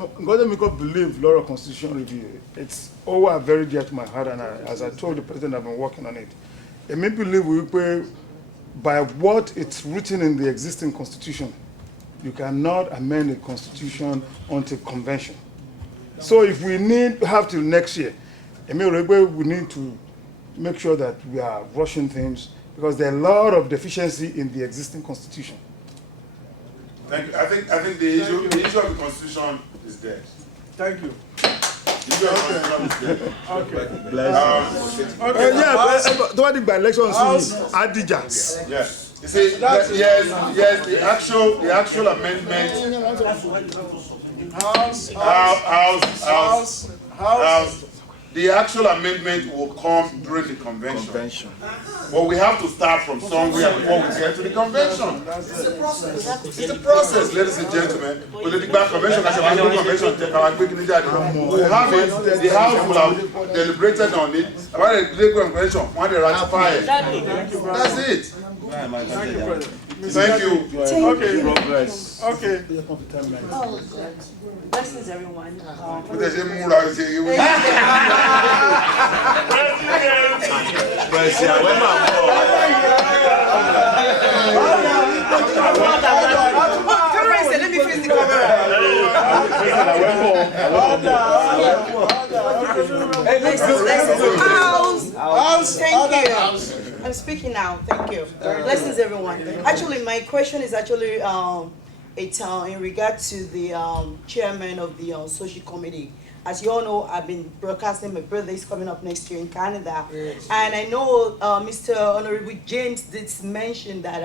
God make us believe Law Constitution Review. It's over very dear to my heart, and as I told the President, I've been working on it. It may believe we by what it's written in the existing Constitution, you cannot amend the Constitution until convention. So if we have till next year, we need to make sure that we are rushing things because there are a lot of deficiency in the existing Constitution. Thank you. I think the issue of the Constitution is dead. Thank you. The issue of the Constitution is dead. Okay. Yeah, by elections, Adija. Yes. You see, yes, the actual amendment. House. The actual amendment will come during the convention. But we have to start from somewhere before we get to the convention. It's a process. It's a process, ladies and gentlemen. Political convention, we have it. The House will have deliberated on it. About the political convention, when they ratify it. That's it. Thank you, President. Thank you. Okay. Progress. Okay. Oh, blessings, everyone. Let me face the camera. House, thank you. I'm speaking now. Thank you. Blessings, everyone. Actually, my question is actually in regard to the chairman of the social committee. As you all know, I've been broadcasting. My birthday is coming up next year in Canada, and I know Mr. Honorable James did mention that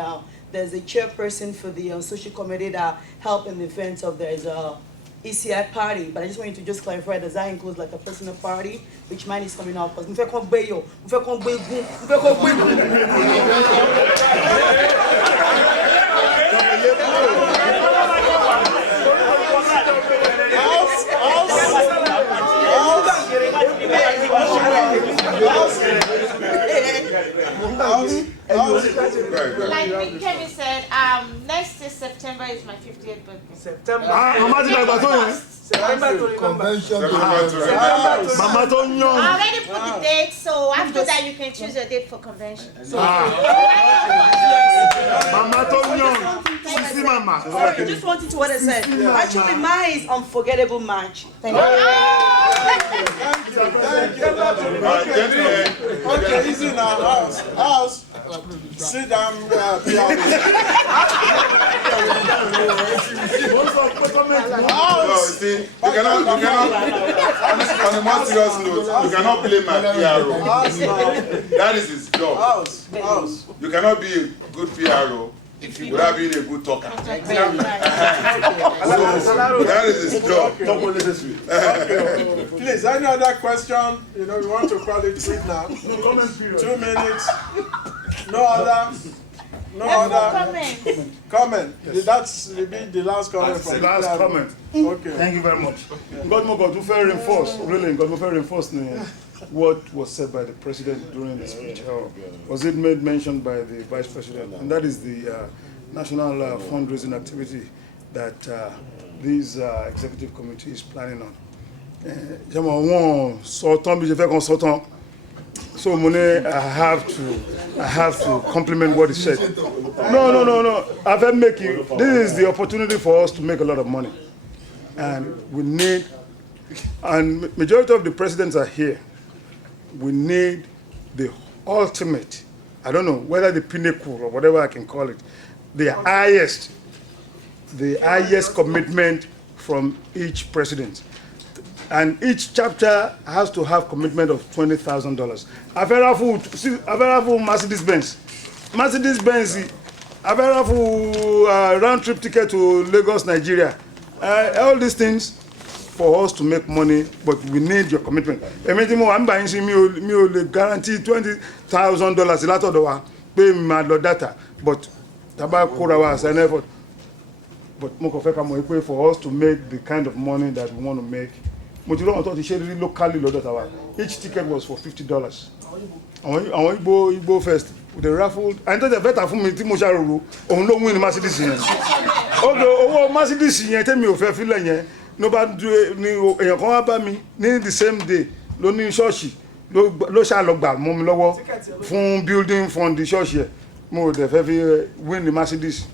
there's a chairperson for the social committee that help in the event of there's a ECI party, but I just want you to just clarify, does that include like a personal party, which mine is coming up? Because like Kevin said, next September is my 50th birthday. September. Convention. I already put the date, so after that you can choose your date for convention. I just wanted to what I said. Actually, mine is unforgettable March. Thank you. Okay, easy now, house. Sit down, See, you cannot, on a more serious note, you cannot blame my PRO. That is his job. House. You cannot be a good PRO without being a good talker. So, that is his job. Okay. Please, any other question? You know, we want to call it quit now. 2 minutes. No other. Comment. Yes. That's the last comment from the last comment. Okay. Thank you very much. God will reinforce, really, God will reinforce what was said by the President during the speech. Was it made mention by the Vice President? And that is the national fundraising activity that this executive committee is planning on. So I have to compliment what he said. No. This is the opportunity for us to make a lot of money. And we need, and majority of the presidents are here. We need the ultimate, I don't know whether the pinnacle or whatever I can call it, the highest commitment from each president. And each chapter has to have commitment of $20,000. Available Mercedes-Benz. Available round-trip ticket to Lagos, Nigeria. All these things for us to make money, but we need your commitment. I'm buying me guarantee $20,000 a lot of the pay my data, but tobacco hours and effort. But pay for us to make the kind of money that we want to make. But you don't want to share it locally. Each ticket was for $50. I want Igbo first. The raffle. I thought the better for me to Mosharu. On long win Mercedes. Although Mercedes, tell me of a feeling. ló bá ní èèyàn kan wá bá mi ní the same day ló ní ṣọ́ọ̀ṣì ló ṣàlọ́gbà mọ́ mi lọ́wọ́ fún building fund ṣọ́ọ̀ṣì ẹ̀ mo dẹ̀ fẹ́ fi win the Mercedes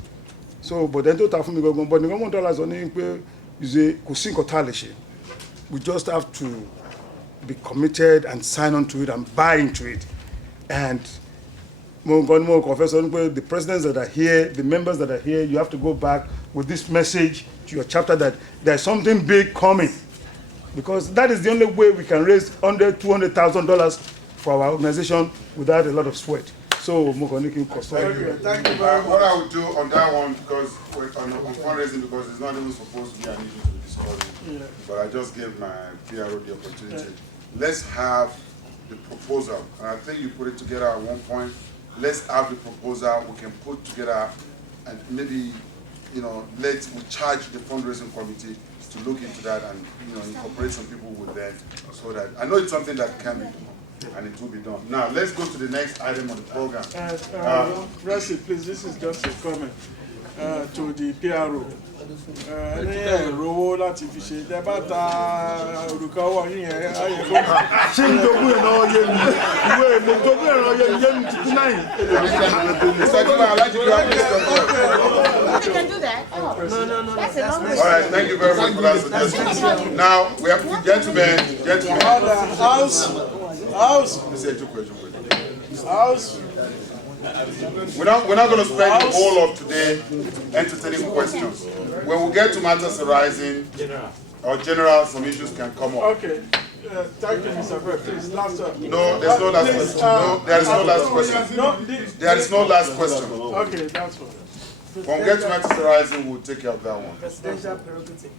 so bọ̀dẹ̀ tó ta fún mi gangan bọ̀dẹ̀ gọ́mọ̀ dọ́là sọ ní pé kò sí nǹkan tá a lè ṣe we just have to be committed and sign on to it and buy into it and mo confess the presidents that are here the members that are here you have to go back with this message to your chapter that there's something big coming because that is the only way we can raise $200,000 for our organization without a lot of sweat. So, thank you very much. What I would do on that one, because we're on fundraising, because it's not even supposed to be an issue to be discussing, but I just gave my PRO the opportunity. Let's have the proposal, and I think you put it together at one point. Let's have the proposal we can put together, and maybe, we charge the fundraising committee to look into that and incorporate some people with that, so that I know it's something that can be done. And it will be done. Now, let's go to the next item on the program. Resi, please, this is just a comment to the PRO. Ní ẹ̀rọ láti fi ṣe tẹ́ bá ta òrùka ọwọ́ yín yẹn ayẹ kó. Ṣé ń jogún ìran yé mi? Ìwé mo jogún ìran yé mi títí náà yìí. You can do that. Oh. No. That's a long way. All right, thank you very much for that suggestion. Now, we have gentlemen. House. We're not going to spend the whole of today entertaining questions. When we get to matters arising, or general, some issues can come up. Okay. Thank you, Mr. Brett. Please, last one. No, there's no last question. No, there is no last question. There is no last question. Okay, that's fine. When we get to matters arising, we'll take care of that one. Presidential prerogative.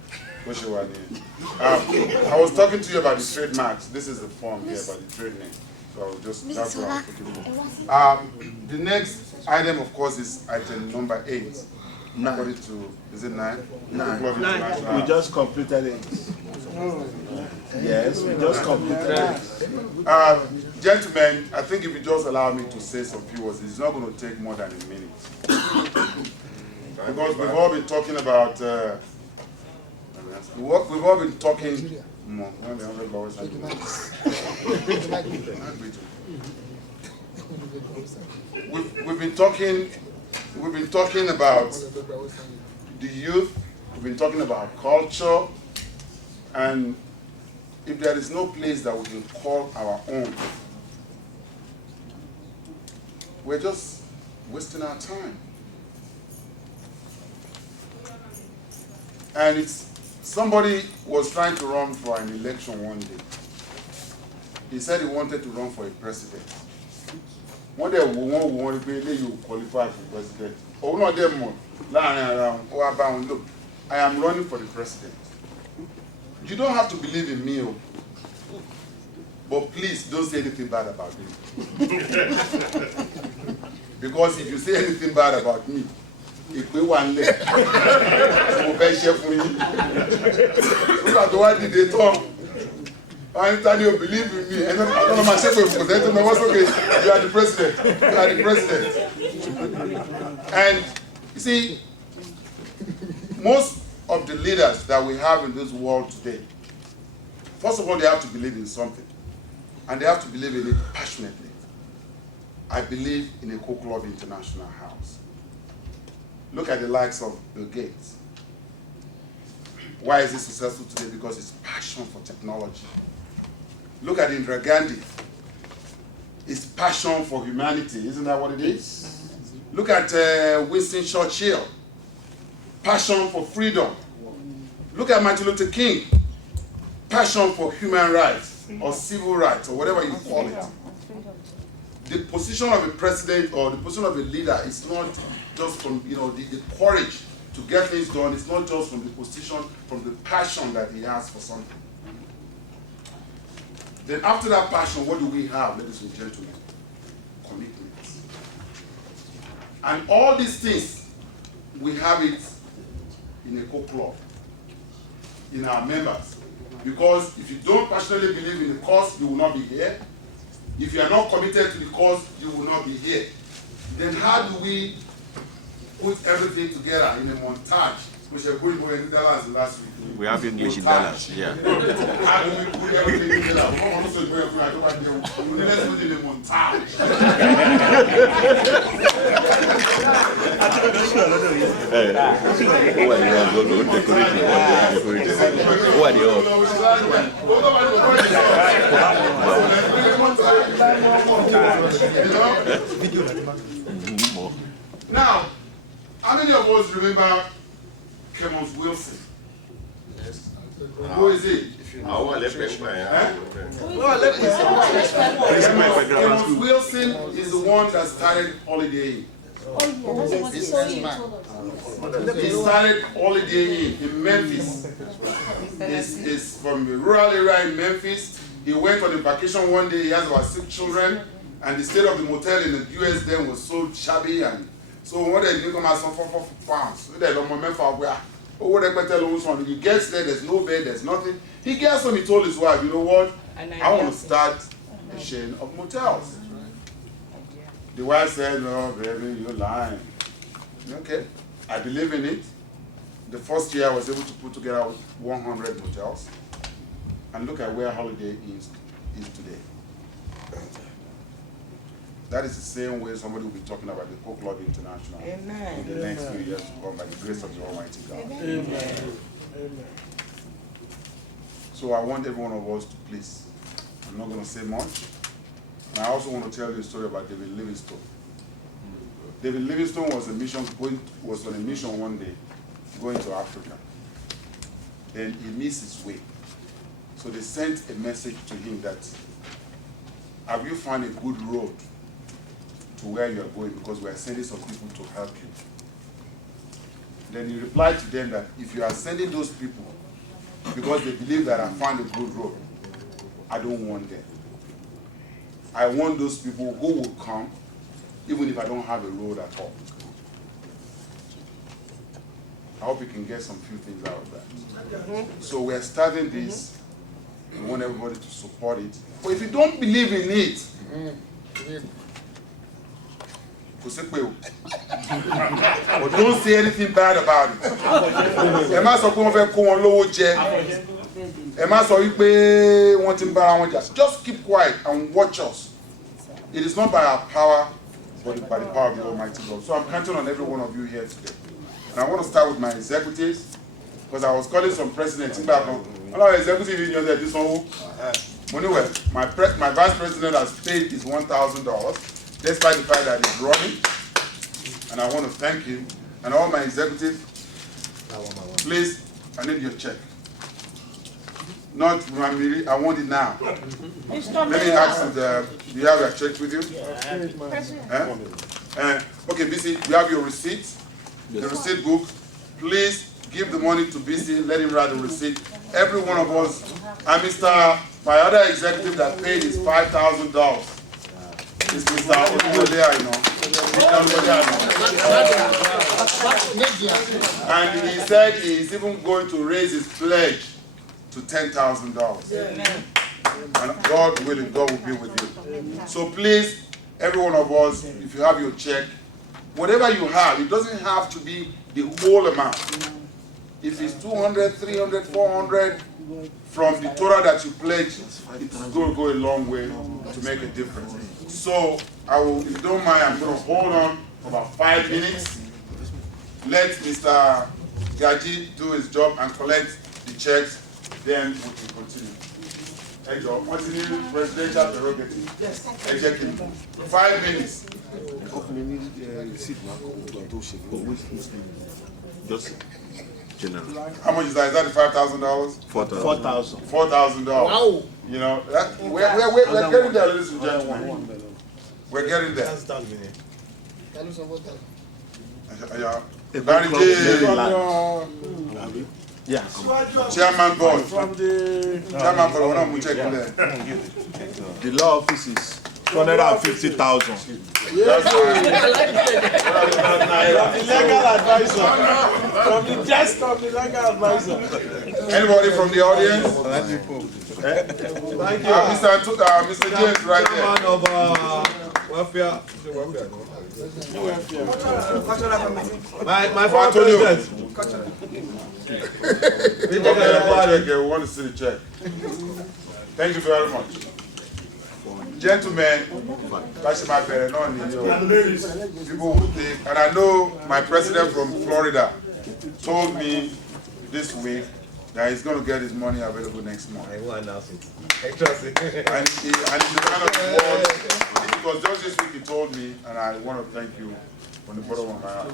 I was talking to you about the trademarks. This is the form here about the trade name. So that's what I'm thinking. The next item, of course, is item number 8. According to, is it 9? 9. We just completed it. Yes, we just completed it. Gentlemen, I think if you just allow me to say some few words, it's not going to take more than a minute. Because we've all been talking about, we've all been talking. We've been talking about the youth. We've been talking about culture, and if there is no place that we can call our own, we're just wasting our time. And it's somebody was trying to run for an election one day. He said he wanted to run for a president. One day we want to qualify for president. Oh no, look, I am running for the president. You don't have to believe in me, but please don't say anything bad about me. Because if you say anything bad about me, if we want left, we will share for you. So that's why did they talk? I tell you, believe in me. I don't know myself because I don't know what's okay. You are the president. You are the president. And you see, most of the leaders that we have in this world today, first of all, they have to believe in something. And they have to believe in it passionately. I believe in EKO Club International House. Look at the likes of Bill Gates. Why is he successful today? Because his passion for technology. Look at Indira Gandhi. His passion for humanity. Isn't that what it is? Look at Winston Churchill. Passion for freedom. Look at Martin Luther King. Passion for human rights or civil rights or whatever you call it. The position of a president or the position of a leader is not just from the courage to get things done. It's not just from the position, from the passion that he has for something. Then after that passion, what do we have, ladies and gentlemen? Commitment. And all these things, we have it in EKO Club, in our members. Because if you don't passionately believe in the cause, you will not be here. If you are not committed to the cause, you will not be here. Then how do we put everything together in a montage We should put more in dollars last week. We have English in dollars, yeah. How do we put everything in dollars? Let's put it in montage. Now, how many of us remember Kemmons Wilson? Yes. Who is he? Kemmons Wilson is the one that started Holiday Inn. He started Holiday Inn in Memphis. He's from the rural area in Memphis. He went on a vacation one day. He has about 6 children, and the state of the motel in the US then was so shabby, and so one day you come out some £4 pounds. He gets there, there's no bed, there's nothing. He gets home, he told his wife, you know what? I want to start a chain of motels. The wife said, no, baby, you're lying. Okay, I believe in it. The first year I was able to put together 100 motels. And look at where Holiday Inn is today. That is the same way somebody will be talking about the Coke Club International. Amen. In the next few years to come by the grace of the Almighty God. Amen. Amen. So I want every one of us to please. I'm not going to say much. And I also want to tell you a story about David Livingstone. David Livingstone was on a mission one day going to Africa. Then he missed his way. So they sent a message to him that, have you found a good road to where you are going, because we are sending some people to help you. Then he replied to them that if you are sending those people because they believe that I found a good road, I don't want them. I want those people who will come even if I don't have a road at all. I hope you can get some few things out of that. So we are starting this. We want everybody to support it. But if you don't believe in it, but don't say anything bad about it. Just keep quiet and watch us. It is not by our power, but by the power of the Almighty God. So I'm counting on every one of you here today. And I want to start with my executives, because I was calling some presidents back home. This one, my vice president has paid his $1,000, despite the fact that he's running. And I want to thank him. And all my executives, please, I need your check. Not Ramiri, I want it now. Let me ask them, do you have your check with you? Okay, BC, you have your receipt? The receipt book. Please give the money to BC, let him write the receipt. Every one of us, and my other executive that paid is $5,000. It's Mr. Odolea, you know. And he said he's even going to raise his pledge to $10,000. And God willing, God will be with you. So please, every one of us, if you have your check, whatever you have, it doesn't have to be the whole amount. If it's 200, 300, 400 from the total that you pledge, it's going to go a long way to make a difference. So I will, if you don't mind, I'm going to hold on for about 5 minutes. Let Mr. Gaji do his job and collect the checks, then we can continue. Hey Joe, what's the new presidential prerogative? Executive. 5 minutes. Just general. How much is that? Is that the $5,000? $4,000. $4,000. Wow. You know, that, we're getting there, ladies and gentlemen. We're getting there. Barry J. Yeah. Chairman board. From the Chairman board, we're not check there. The law office is 250,000. yes, from the legal advisor. From the desk of the legal advisor. Anybody from the audience? Thank you. Mr. James right there. Chairman of welfare. My former president. We want to see the check. Thank you very much. Gentlemen, that's my parent, people would think, and I know my president from Florida told me this week that he's going to get his money available next month. I will announce it. I trust it. And it's the kind of words, because just this week he told me, and I want to thank you from the bottom of my heart.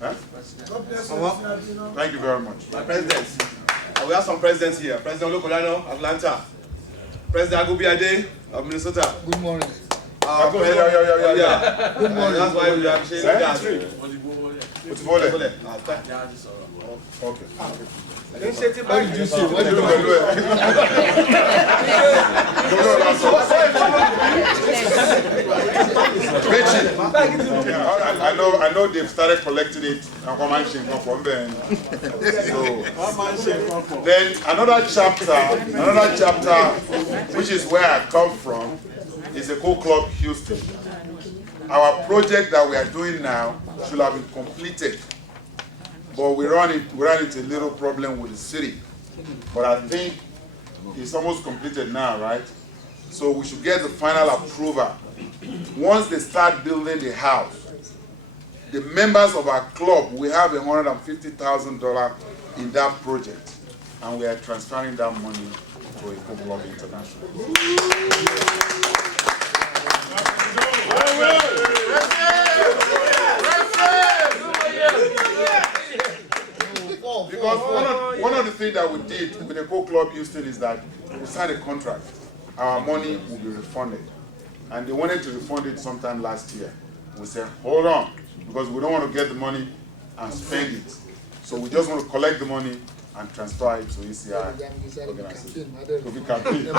Huh? Thank you very much. My president. We have some presidents here. President Olokolano, Atlanta. President Agubiade of Minnesota. Good morning. Yeah. Good morning. That's why we are sharing that. Okay. What did you say? What did you I know they've started collecting it. So then another chapter, which is where I come from, is EKO Club Houston. Our project that we are doing now should have been completed, but we ran into a little problem with the city. But I think it's almost completed now, right? So we should get the final approval. Once they start building the house, the members of our club will have $150,000 in that project, and we are transferring that money to EKO Club International. Because one of the things that we did with EKO Club Houston is that we signed a contract. Our money will be refunded. And they wanted to refund it sometime last year. We said, hold on, because we don't want to get the money and spend it. So we just want to collect the money and transfer it to ECI organization. To be campaign.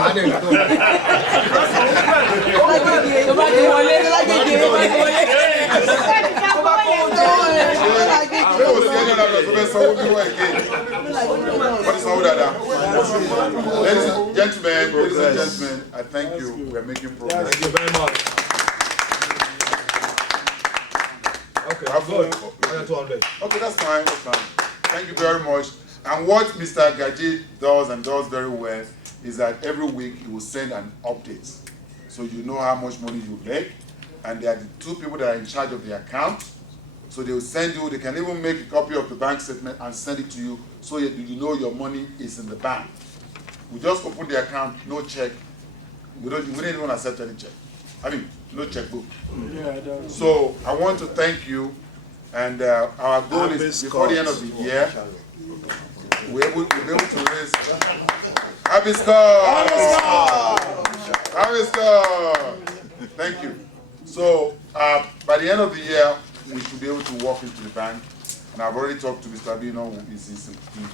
Ladies and gentlemen, I thank you. We are making progress. Thank you very much. Okay, I'm good. Okay, that's fine. Thank you very much. And what Mr. Gaji does and does very well is that every week he will send an update. So you know how much money you make. And there are the two people that are in charge of the account. So they will send you, they can even make a copy of the bank statement and send it to you so that you know your money is in the bank. We just open the account, no check. We didn't even accept any check. I mean, no checkbook. So I want to thank you. And our goal is before the end of the year, we'll be able to raise. Happy score! Happy score! Thank you. So by the end of the year, we should be able to walk into the bank. And I've already talked to Mr. Bino, who is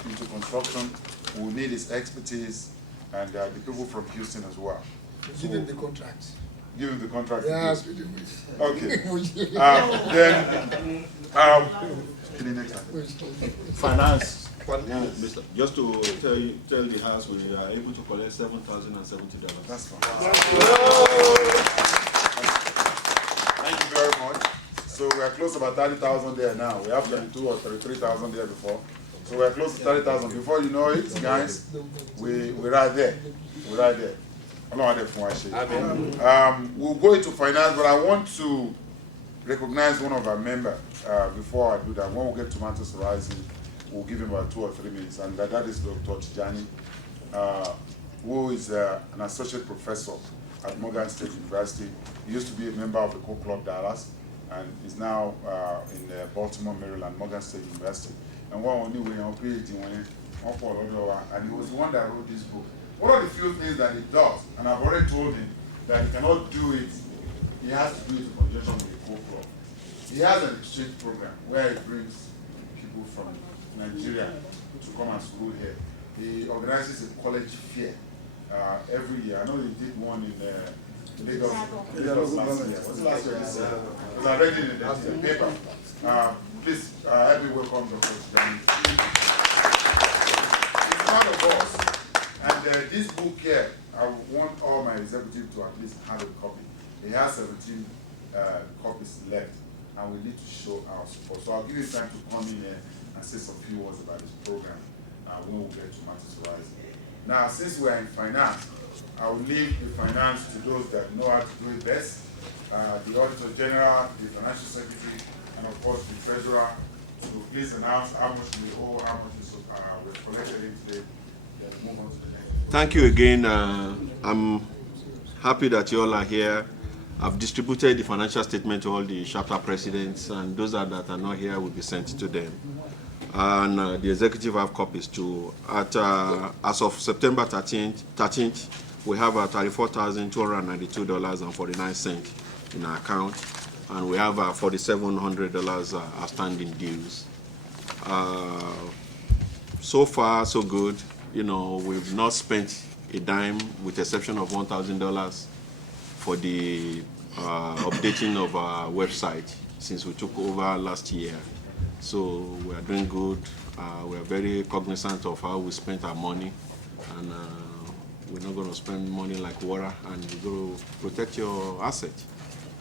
into construction, who need his expertise, and the people from Houston as well. Give him the contract. Give him the contract. Yes. Okay. Finance. Just to tell the house, we are able to collect $7,070. That's fine. Thank you very much. So we are close to about 30,000 there now. We have 32 or 33,000 there before. So we are close to 30,000. Before you know it, guys, we're right there. We're right there. We'll go into finance, but I want to recognize one of our members before I do that. When we get to Tomatoes Rising, we'll give him about 2 or 3 minutes, and that is Dr. Tijani, who is an associate professor at Morgan State University. He used to be a member of the EKO Club Dallas, and is now in Baltimore, Maryland, Morgan State University. And and he was the one that wrote this book. One of the few things that he does, and I've already told him that he cannot do it, he has to do it in conjunction with the EKO Club. He has an exchange program where he brings people from Nigeria to come and school here. He organizes a college fair every year. I know he did one in Lagos last year. What's the last year? Because I read it in the paper. Please help me welcome Dr. Tijani. He's one of us. And this book here, I want all my executives to at least have a copy. It has 17 copies left, and we need to show our support. So I'll give you time to come in here and say some few words about this program when we get to Matters Horizon. Now, since we're in finance, I will leave the finance to those that know how to do it best. The Auditor General, the Financial Secretary, and of course the Treasurer, to please announce how much we owe, how much we've collected in today, then move on to the next. Thank you again. I'm happy that you all are here. I've distributed the financial statement to all the chapter presidents, and those that are not here will be sent to them. And the executive have copies too. As of September 13th, we have $34,292.49 in our account, and we have $4,700 outstanding dues. So far, so good. You know, we've not spent a dime, with the exception of $1,000 for the updating of our website since we took over last year. So we are doing good. We are very cognizant of how we spent our money, and we're not going to spend money like water, and we're going to protect your asset,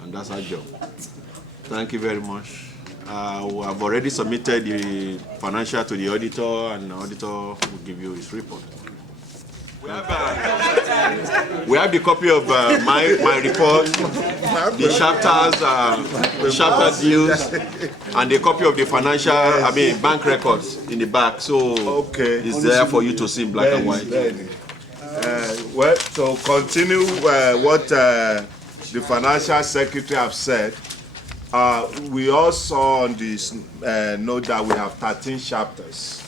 and that's our job. Thank you very much. I've already submitted the financial to the auditor, and the auditor will give you his report. We have the copy of my report, the chapter deals, and the copy of the financial, bank records in the back. So it's there for you to see in black and white. Well, to continue what the Financial Secretary have said, we also on this know that we have 13 chapters,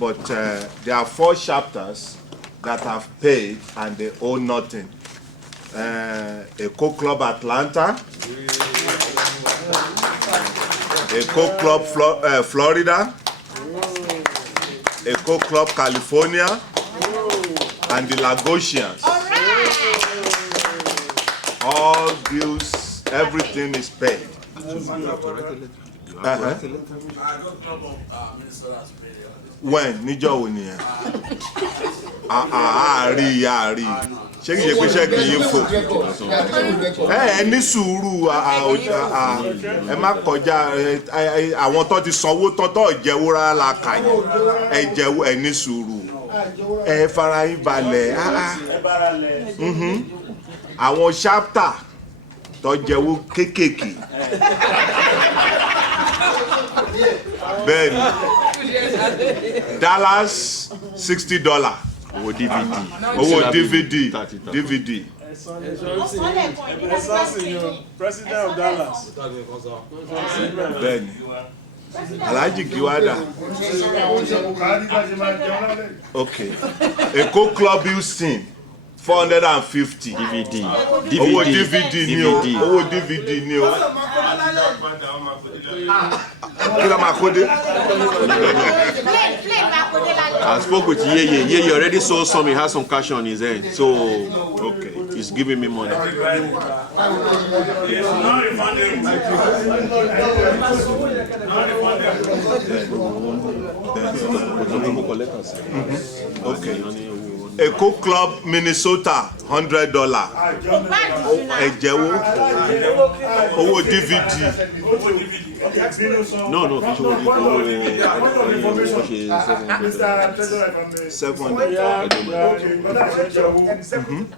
but there are 4 chapters that have paid and they owe nothing. EKO Club Atlanta, EKO Club Florida, EKO Club California, and the Lagosians. All dues, everything is paid. When níjọ́ wo ni ẹ? Àárí ṣé kìí ṣe pé ṣẹ́ẹ̀kì yín fò? Ẹ ní sùúrù, ẹ má kọjá àwọn tó ti sanwó tọ́tọ́ ìjẹ́wó rárá la kà yín, ẹ jẹ́wó, ẹ ní sùúrù, ẹ fara yín balẹ̀. Àwọn ṣáptà tó jẹ́wó kéékèèké. Bẹ́ẹ̀ni, Dallas $60. Owó DVD. President of Dallas. Bẹ́ẹ̀ni, Alhaji Giwada. Okay. EKO Club Houston $450. Owó DVD ni o. I spoke with Yeye. Yeye already saw some. He has some cash on his hand, so okay, he's giving me money. Okay. EKO Club Minnesota $100. Owó DVD. No.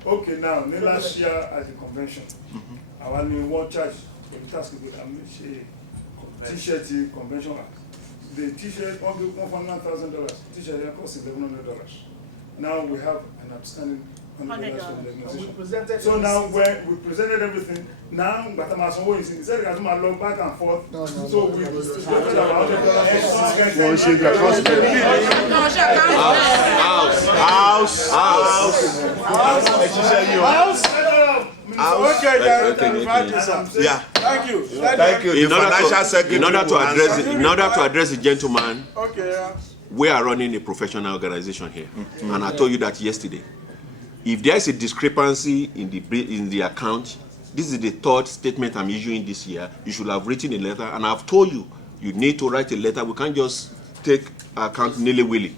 Okay, now, last year at the convention, I want one charge for the task T-shirt convention. The T-shirt $1,000. T-shirt costs $1,100. Now we have an outstanding $100 from the organization. So now we presented everything. Now, but I'm asking what he said, I log back and forth. So we discussed about Okay, yeah. Thank you. In order to address the gentleman, Okay. we are running a professional organization here, and I told you that yesterday. If there is a discrepancy in the account, this is the 3rd statement I'm issuing this year. You should have written a letter, and I've told you, you need to write a letter. We can't just take account nilly-willy.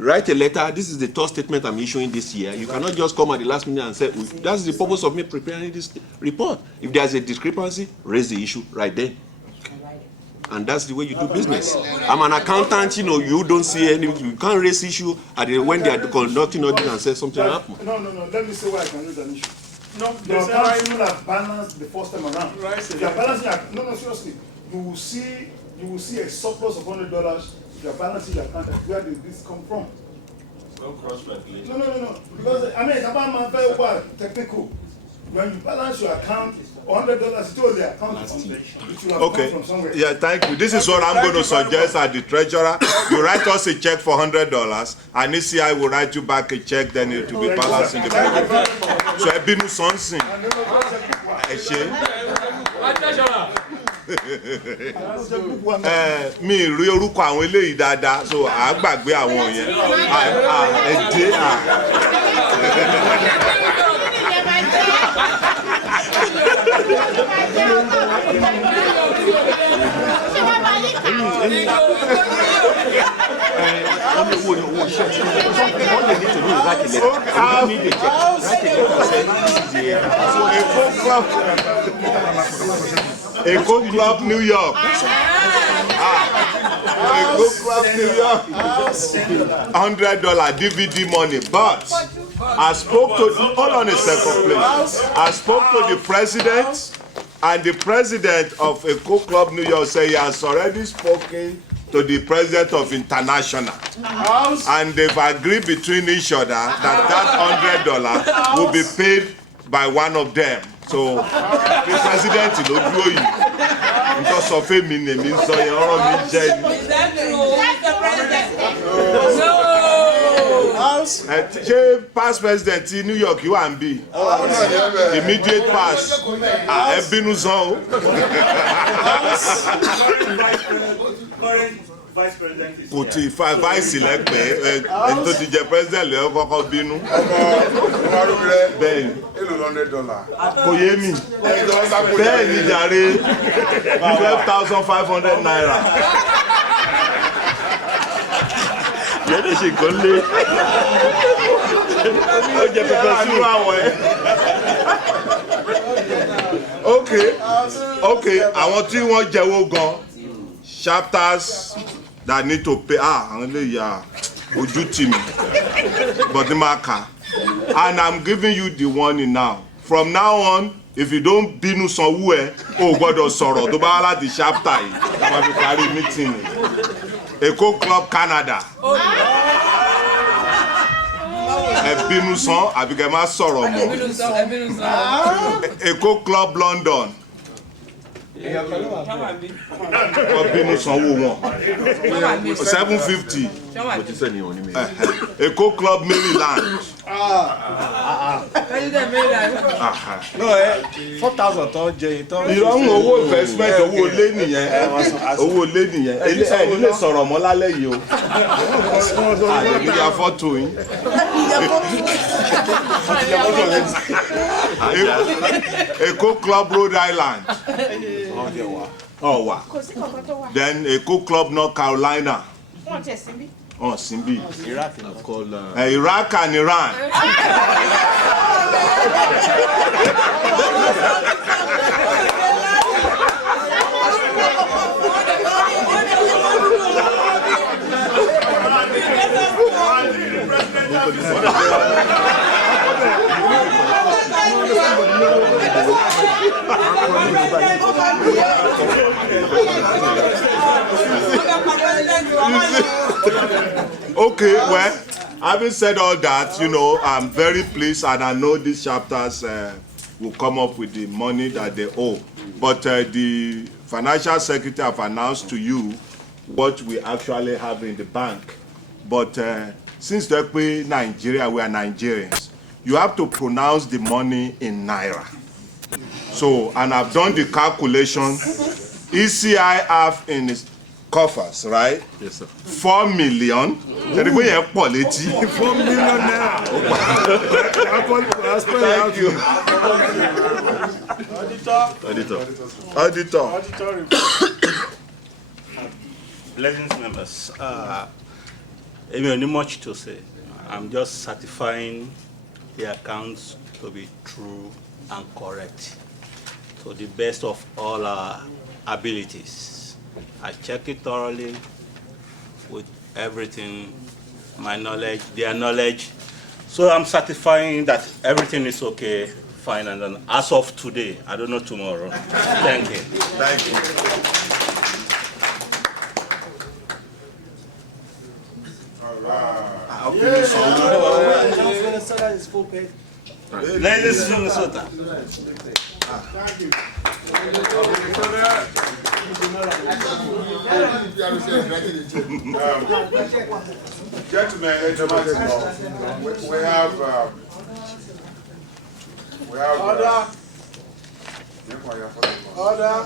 write a letter. This is the third statement I'm issuing this year. You cannot just come at the last minute and say, that's the purpose of me preparing this report. If there's a discrepancy, raise the issue right then. And that's the way you do business. I'm an accountant, you know, you don't see any, you can't raise issue at the, when they are conducting audit and say something happened. No, let me say why I can raise an issue. No, The accounts will have balanced the first time around. If you are balancing, no, seriously, you will see a surplus of $100 if you are balancing your account. Where did this come from? No cross-speculation. No. Because, I mean, it's about very well technical. When you balance your account, $100 to the account, it should have come from somewhere. Yeah, thank you. This is what I'm going to suggest as the treasurer. You write us a check for $100, and ECI will write you back a check, then it will be balanced in the bank. So I've been something. Mi rí orúkọ àwọn eléyìí dáadáa, so à gbàgbé àwọn yẹn. EKO Club New York. EKO Club New York. $100 DVD money. But I spoke to, hold on a second, please. I spoke to the president, and the president of EKO Club New York said he has already spoken to the president of International. And they've agreed between each other that $100 will be paid by one of them. So the president ló dúró yìí nǹkan sọ fún mi ní mi sọ yẹn ọ̀rọ̀ mi jẹ́ ni. Ṣé past president ti New York wà ń bì? Immediate pass. Ẹ bínú sàn o. Kò tí vice lẹ́gbẹ̀ẹ́ ẹni tó ti jẹ president lẹ́yìn kọ́kọ́ bínú. Bẹ́ẹ̀ni. Kò yé mi. Bẹ́ẹ̀ni jàre $12,500. Yẹ́n lè ṣe nǹkan lé. Ó jẹ pẹpẹ sí àwọn ẹ. Okay, àwọn tí wọ́n jẹ́wọ́ gan chapters that need to pay àwọn eléyà ojú tì mí but ní máa kà and I'm giving you the warning now. From now on, if you don't bínú sanwó ẹ o gbọ́dọ̀ sọ̀rọ̀ tó bá wá láti chapter yìí àwọn fi parí meeting EKO Club Canada. Ẹ bínú san àbí kẹ́ má sọ̀rọ̀ mọ́. EKO Club London. Bínú sanwó wọn. $750. EKO Club Maryland. No, 4,000 tó jẹ tó. Ìrọ̀rùn owó investment owó lé nìyẹn. Owó lé nìyẹn. Ẹ nílé sọ̀rọ̀ mọ́ lálẹ́ yìí o. Àyẹ̀bí ya fọ́tò yín. EKO Club Rhode Island. Ọ̀wà. Then EKO Club North Carolina. Simbi. Iraq and Iran. Okay, well, having said all that, you know, I'm very pleased, and I know these chapters will come up with the money that they owe. But the financial secretary have announced to you what we actually have in the bank. But since they're Nigeria, we are Nigerians, you have to pronounce the money in Naira. So, and I've done the calculation. ECI have in its coffers, right? Yes, sir. 4 million. 4 million naira. Thank you. Auditor. Blessings, members. Not much to say. I'm just certifying the accounts to be true and correct to the best of all our abilities. I check it thoroughly with everything, my knowledge, their knowledge. So I'm certifying that everything is okay, fine, and then as of today, I don't know tomorrow. Thank you. Thank you. Minnesota is full pay. Ladies from Minnesota. Thank you. Gentlemen, we have Order. Order.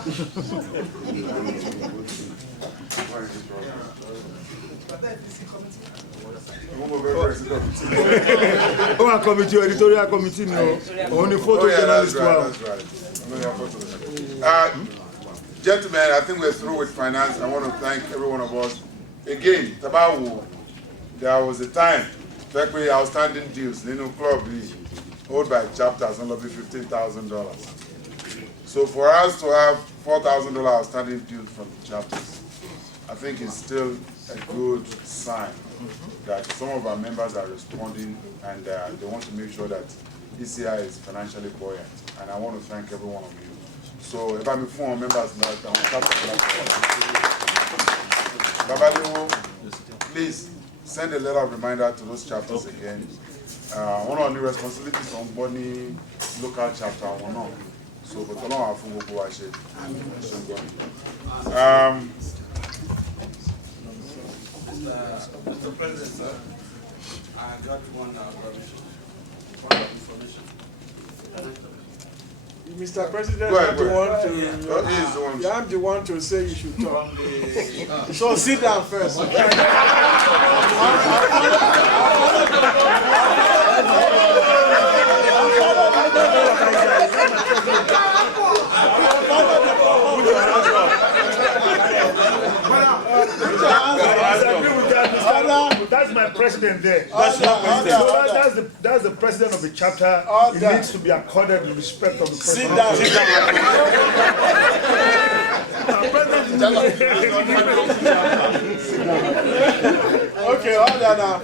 Oh, committee, editorial committee, no. Only photo journalist. Gentlemen, I think we're through with finance. I want to thank every one of us. Again, Tabawu, there was a time, like we outstanding deals, Club, owed by chapters, only $15,000. So for us to have $4,000 outstanding deals from the chapters, I think it's still a good sign that some of our members are responding and they want to make sure that ECI is financially buoyant. And I want to thank every one of you. So if I'm informed members, Babaliwo, please send a letter of reminder to those chapters again. One of the responsibilities on Bonnie local chapter, one on. So, but along our full go ahead. Mr. President, sir, I got one information. Mr. President, Go ahead, I'm the one to say you should talk. So sit down first. That's my president there. That's the president of the chapter. It needs to be accorded the respect of the president. Sit down. Okay, order now.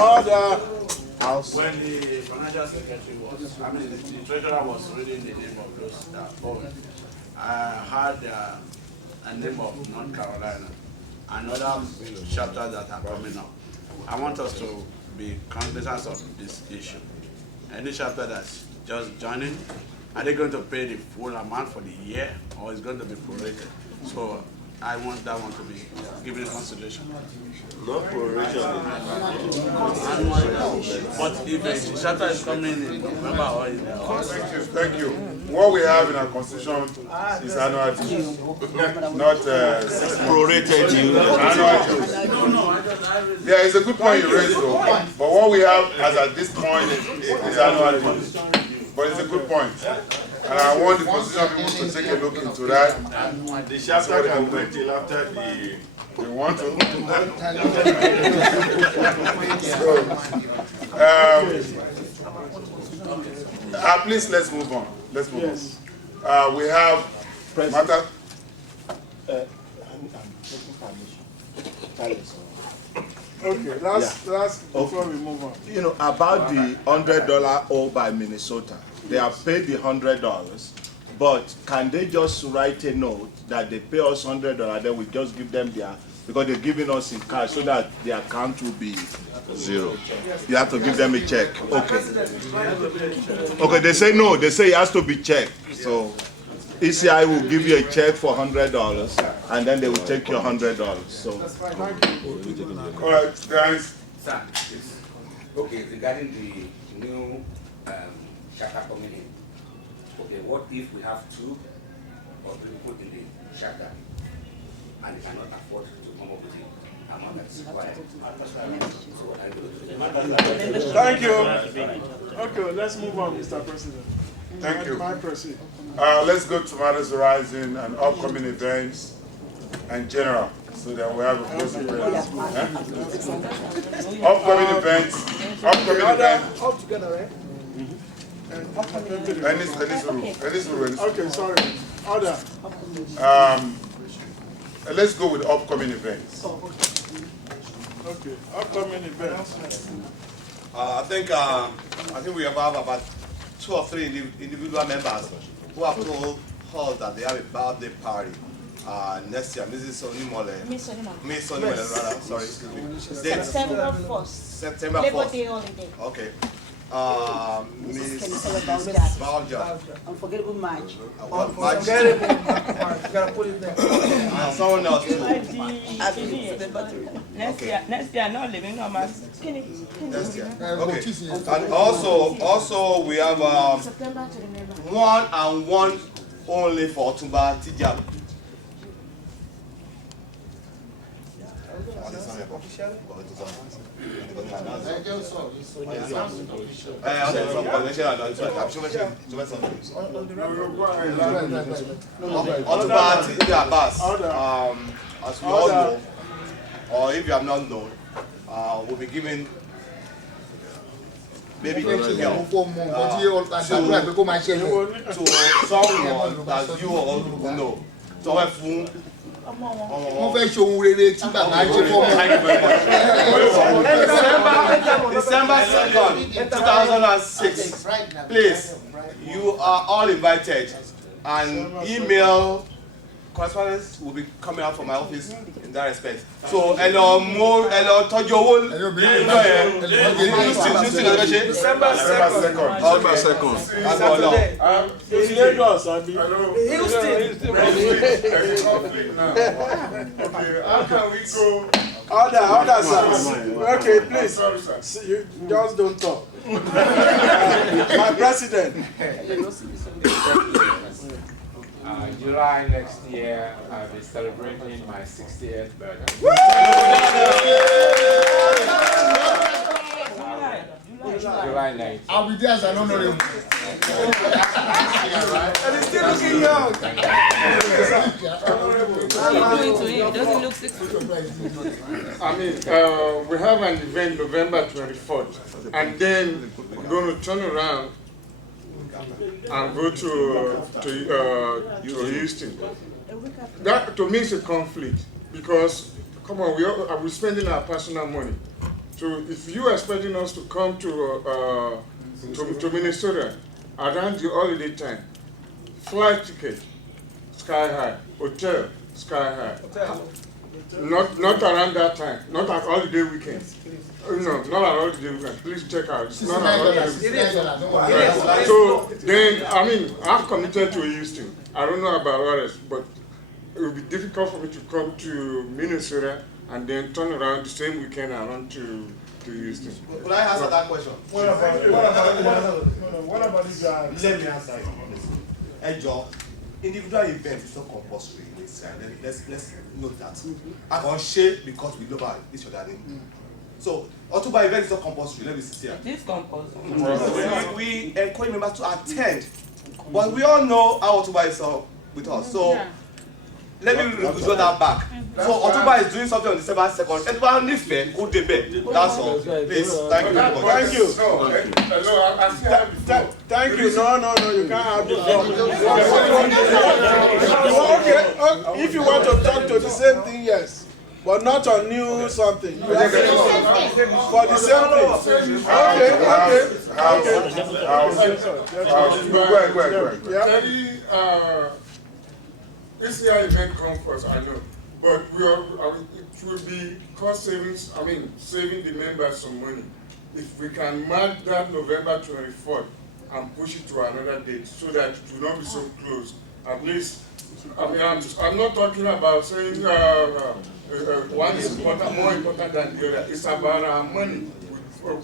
Order. When the financial secretary was, the treasurer was reading the name of those poems, I had a name of North Carolina, another chapter that are coming up. I want us to be cognizant of this issue. Any chapter that's just joining, are they going to pay the full amount for the year, or is it going to be prorated? So I want that one to be given consideration. Not proration. But if a chapter is coming in November or in Thank you. What we have in our constitution is annual dues, not Prorated dues. annual dues. Yeah, it's a good point you raised though. But what we have as at this point is annual dues. But it's a good point. And I want the constitution people to take a look into that. The chapter can wait till after the... They want to. Please, let's move on. Let's move on. We have matter. Okay, last before we move on. You know, about the $100 owed by Minnesota, they have paid the $100, but can they just write a note that they pay us $100, then we just give them their, because they're giving us in cash so that the account will be zero. You have to give them a check. Okay. Okay, they say no, they say it has to be checked. So ECI will give you a check for $100 and then they will take your $100. So All right, guys. Sir, okay, regarding the new charter coming in. Okay, what if we have 2 or 3 people in the charter and they cannot afford to come up with the amount that's required? Thank you. Okay, let's move on, Mr. President. Thank you. May I proceed? Let's go to matters arising and upcoming events. and general, so that we have a closing prayer. Upcoming events. All together, right? Okay, sorry. Order. Let's go with upcoming events. Okay, upcoming events. I think we have about 2 or 3 individual members who have told us that they have a birthday party next year. Mrs. Onimole. Miss Onimole, rather. Sorry, excuse me. September 1st. September 1st. Labor Day holiday. Okay. Miss Bauja. Unforgettable match. Unforgettable match. You gotta put it there. And someone else too. Next year, not living no man. Next year. Okay. And also we have one and one only for Otumba Tijab. As we all know, or if you have not known, we'll be giving maybe to someone that you all know. So December 2nd, 2006. Please, you are all invited, and email correspondence will be coming out from my office in that respect. So, hello, December 2nd. In Lagos, I mean. How can we go? Order, sir. Okay, please. You just don't talk. My president. July next year, I'll be celebrating my 60th birthday. July 9th. I'll be there as an honorable. And he's still looking young. Doesn't look 60. I mean, we have an event November 24th, and then we're going to turn around and go to Houston. That to me is a conflict because, come on, we're spending our personal money. So if you are expecting us to come to Minnesota around the holiday time, flight ticket sky high, hotel sky high. Not around that time, not at holiday weekend. No, not at holiday weekend. Please check out. It's not at holiday weekend. So then, I mean, I've committed to Houston. I don't know about others, but it will be difficult for me to come to Minnesota and then turn around the same weekend and run to Houston. Could I answer that question? What about if you are... Let me answer it. Enjoy. Individual event is not compulsory. Let's note that. I can share because we love each other. So, Otuba event is not compulsory. Let me sit here. This compulsory. We encourage members to attend, but we all know how Otuba is with us. So, let me withdraw that back. So, Otuba is doing something on December 2nd. Everyone needs fair, good debate. That's all. Please, thank you very much. Thank you. Thank you. No, you can't have the okay. If you want to talk to the same thing, yes. But not on new something. You have to for the same thing. Okay. This year event comes first, I know. But it will be cost savings, I mean, saving the members some money. If we can mark that November 24th and push it to another date so that it will not be so close. At least, I mean, I'm not talking about saying one is more important than the other. It's about our money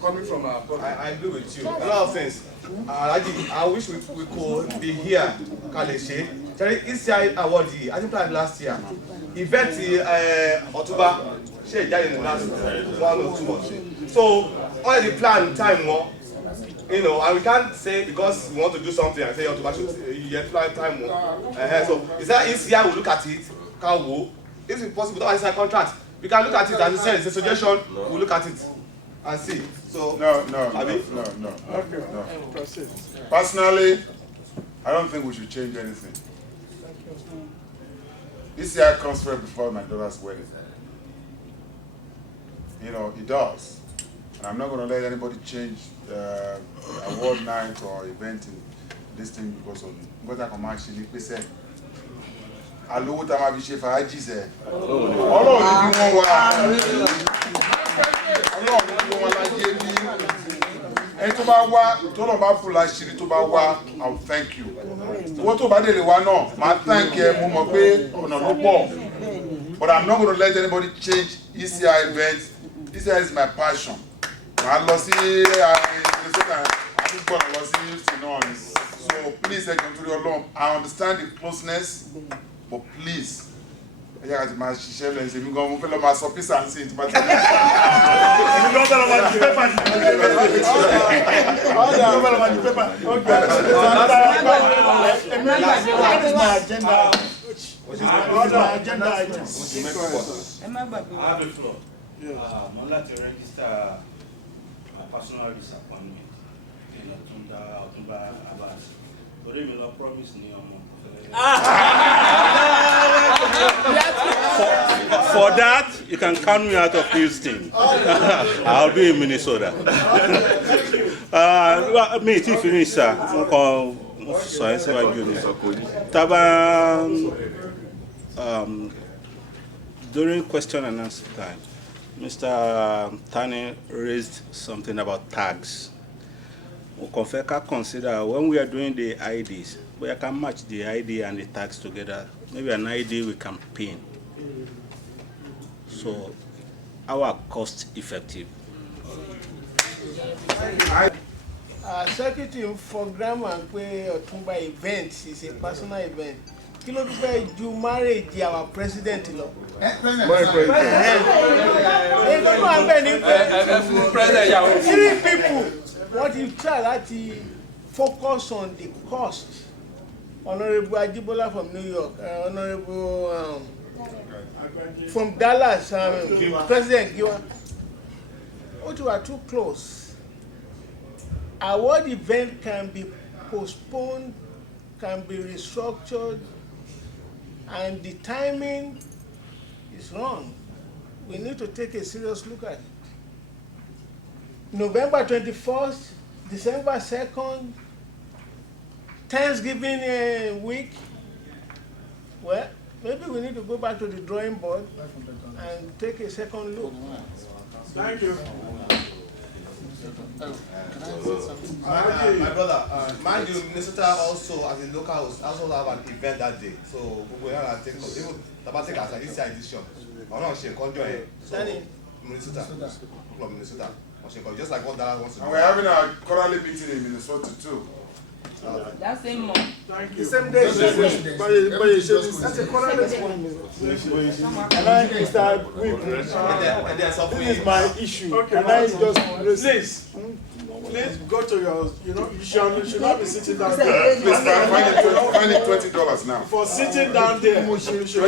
coming from our pocket. I agree with you. A lot of things. I wish we could be here, Kaleshe. This year award, I think planned last year. Event October, she died in the last 1 or 2 months. So already planned time more. You know, and we can't say because we want to do something and say October should plan time more. So is that this year we look at it? Can we? if it's possible, don't sign contract. We can look at it as you said, it's a suggestion, we'll look at it and see. So No. Okay, proceed. Personally, I don't think we should change anything. This year comes right before my daughter's wedding. You know, it does. And I'm not going to let anybody change award night or event in this thing because of what I can actually say. Alówó tá máa fi ṣe fàájì sẹ́. Ọlọ́run ní kí wọ́n wá. Ọlọ́run ní kí wọ́n láyé bí. Ẹni tó bá wá, tó lọ bá fún láṣìírí tó bá wá, I'll thank you. Owó tó bá délé wá náà, màá thank ẹ, mo mọ̀ pé ọ̀nà ló pọ̀. But I'm not going to let anybody change ECI event. ECI is my passion. Màá lọ sí Minnesota, àdúgbò lọ sí Houston náà. So please, ẹ jọ̀ọ́ nítorí Ọlọ́run, I understand the closeness. But please, I just máa ṣiṣẹ́ lẹ́yìn ṣe mí gan-an mo fẹ́ lọ máa sọ pizza and say it but èmi gan fẹ́ lọ máa di pépà ní pépà. Agenda item. I have a floor. Mo láti register a personal disappointment in Ọ̀túnba Abbas. Torí mi lọ promise ní ọmọ. For that, you can count me out of Houston. I'll be in Minnesota. Me, if you finish, sir, during question and answer time, Mr. Tani raised something about tags. We can consider when we are doing the IDs, we can match the ID and the tags together. Maybe an ID we can pin. So our cost effective. Secretary for grammar pé Ọ̀túnba event is a personal event. Kí ló dúpẹ́ ju marriage our president lọ? Three people. What you try láti focus on the cost. Honorable Ajibola from New York, Honorable from Dallas, President Giwa. What you are too close. Award event can be postponed, can be restructured, and the timing is wrong. We need to take a serious look at it. November 21st, December 2nd, Thanksgiving week. Well, maybe we need to go back to the drawing board and take a second look. Thank you. My brother, mind you, Minnesota also as a local host also have an event that day. So we have to take even take as an ECI edition. I'm not sure conjoin Minnesota, from Minnesota. Just like what Dallas wants to do. And we're having a quarterly meeting in Minnesota too. That same month. Thank you. The same day. That's a quarterly one. Can I start with this is my issue. Okay, Can I just please go to your, you should not be sitting down Please there. find it $20 now. For sitting down there, you should not be $20.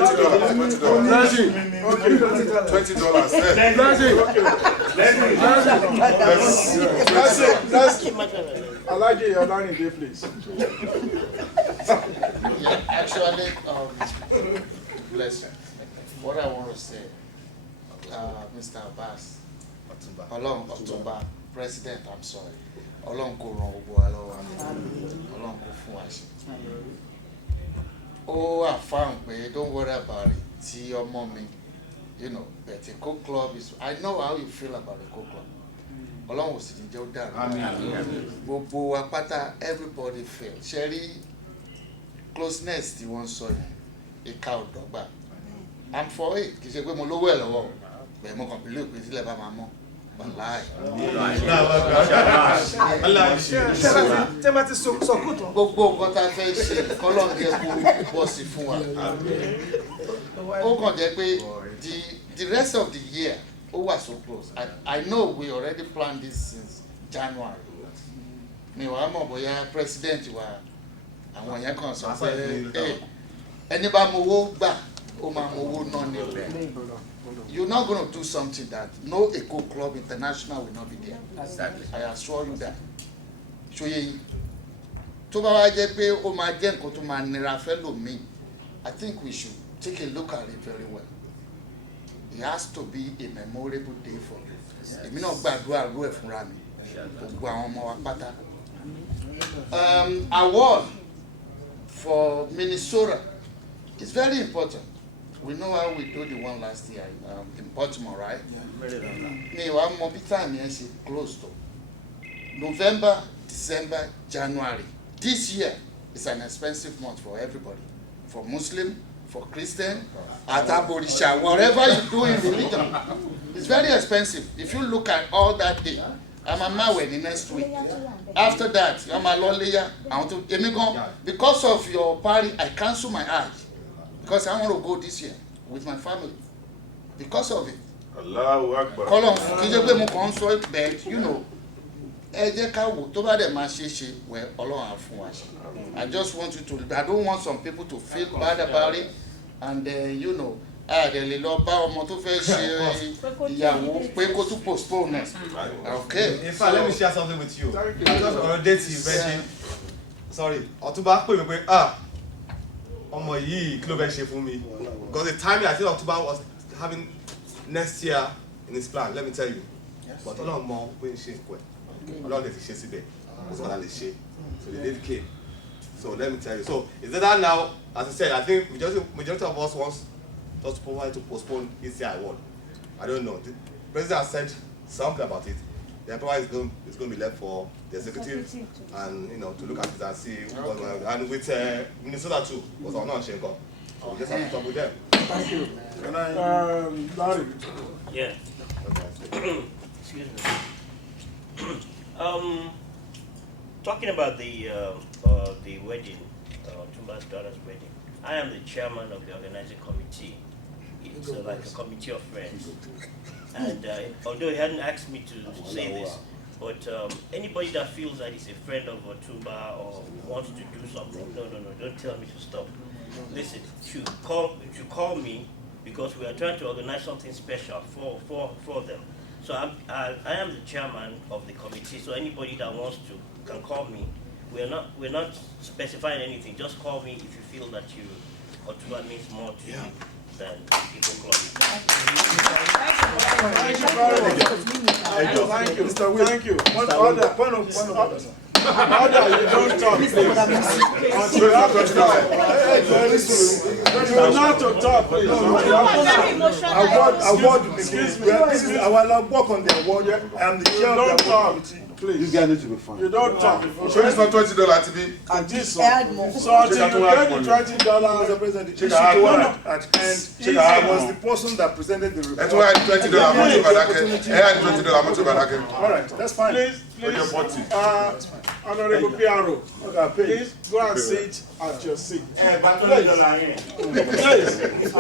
Alaji, you're down in there, please. Yeah, actually, listen, what I want to say, Mr. Abbas, Ọ̀túnba, President, I'm sorry, Ọlọ́run kó ràn gbogbo wa lọ́wọ́, Ọlọ́run kó fún wa ṣe. Ó affirm pé don't worry about it, tí ọmọ mi, but the EKO club is, I know how you feel about the EKO club. Ọlọ́run ò sì ní jẹ́ ó dàrú. Gbogbo wa pátá, everybody feel. Ṣé rí closeness tí wọ́n sọ yẹn, ìka ò dọ́gba. I'm for it, kì í ṣe pé mo lówó ẹ̀ lọ́wọ́, bẹ́ẹ̀ mo kàn bí lóògbé sílẹ̀ bá máa mọ́. Gbogbo nǹkan tá a fẹ́ ṣe kọ́lọ́n jẹ́ kó bọ́ sí fún wa. Ó kàn jẹ́ pé the rest of the year ó wà so close. I know we already planned this since January. Mi wàá mọ̀ bóyá president wa àwọn èèyàn kan sọ pé ẹni bá mowó gbà You're not going to do something that no EKO Club International will not be there. Exactly. I assure you that. So tó bá wá jẹ́ pé ó máa jẹ́ nǹkan tó máa nira fẹ́ lòmíì, I think we should take a look at it very well. It has to be a memorable day for you. Èmi náà gbàdúrà rú ẹ̀ fúnra mi. Gbogbo àwọn ọmọ wa pátá. Award for Minnesota is very important. We know how we do the one last year in Baltimore, right? Me, one more time, yes, close to November, December, January. This year is an expensive month for everybody, for Muslim, for Christian, Ataborisha, whatever you do in religion. It's very expensive. If you look at all that day, I'm a man next week. After that, I'm a lawyer. Because of your party, I cancel my Hajj. Because I want to go this year with my family. Because of it. Allahu Akbar. You know, I just want you to, I don't want some people to feel bad about it. And you know, okay. In fact, let me share something with you. I just on a date mentioned. Sorry, Otuba pè mí pé ọmọ yìí kí ló fẹ́ ṣe fún mi. Because the timing I think Otuba was having next year in his plan, let me tell you. But Ọlọ́run mọ pé ń ṣe nǹkan ẹ̀. Ọlọ́run lè fi ṣe síbẹ̀. Ó sọ wọn lè ṣe. So the date came. So let me tell you. So is that now, as I said, I think majority of us wants us to postpone ECI award. I don't know. The president has said something about it. The employer is going to be left for the executive and to look at it and see what's going on. And with Minnesota too, was on Shenko. So we just have to talk with them. Thank you. Can I, Larry? Yeah. Okay. Excuse me. Talking about the wedding, Tumba's daughter's wedding. I am the chairman of the organizing committee. It's like a committee of friends. And although he hadn't asked me to say this, but anybody that feels that he's a friend of Otumba or wants to do something, no, don't tell me to stop. Listen, you should call me because we are trying to organize something special for them. So I am the chairman of the committee. So anybody that wants to can call me. We're not specifying anything. Just call me if you feel that Otumba means more to you than EKO Club. Thank you. Thank you. Order, you don't talk, please. You're not to talk, please. Award, excuse me. This is our work on the award. I am the chair of the award committee. Please. This guy needs to be fine. You don't talk. So it's not $20 to be. And this one. So until you get the $20, Mr. President, the issue at end was the person that presented the report. That's why $20. All right, that's fine. Please, Honorable PRO, please go and sit at your seat. Please, and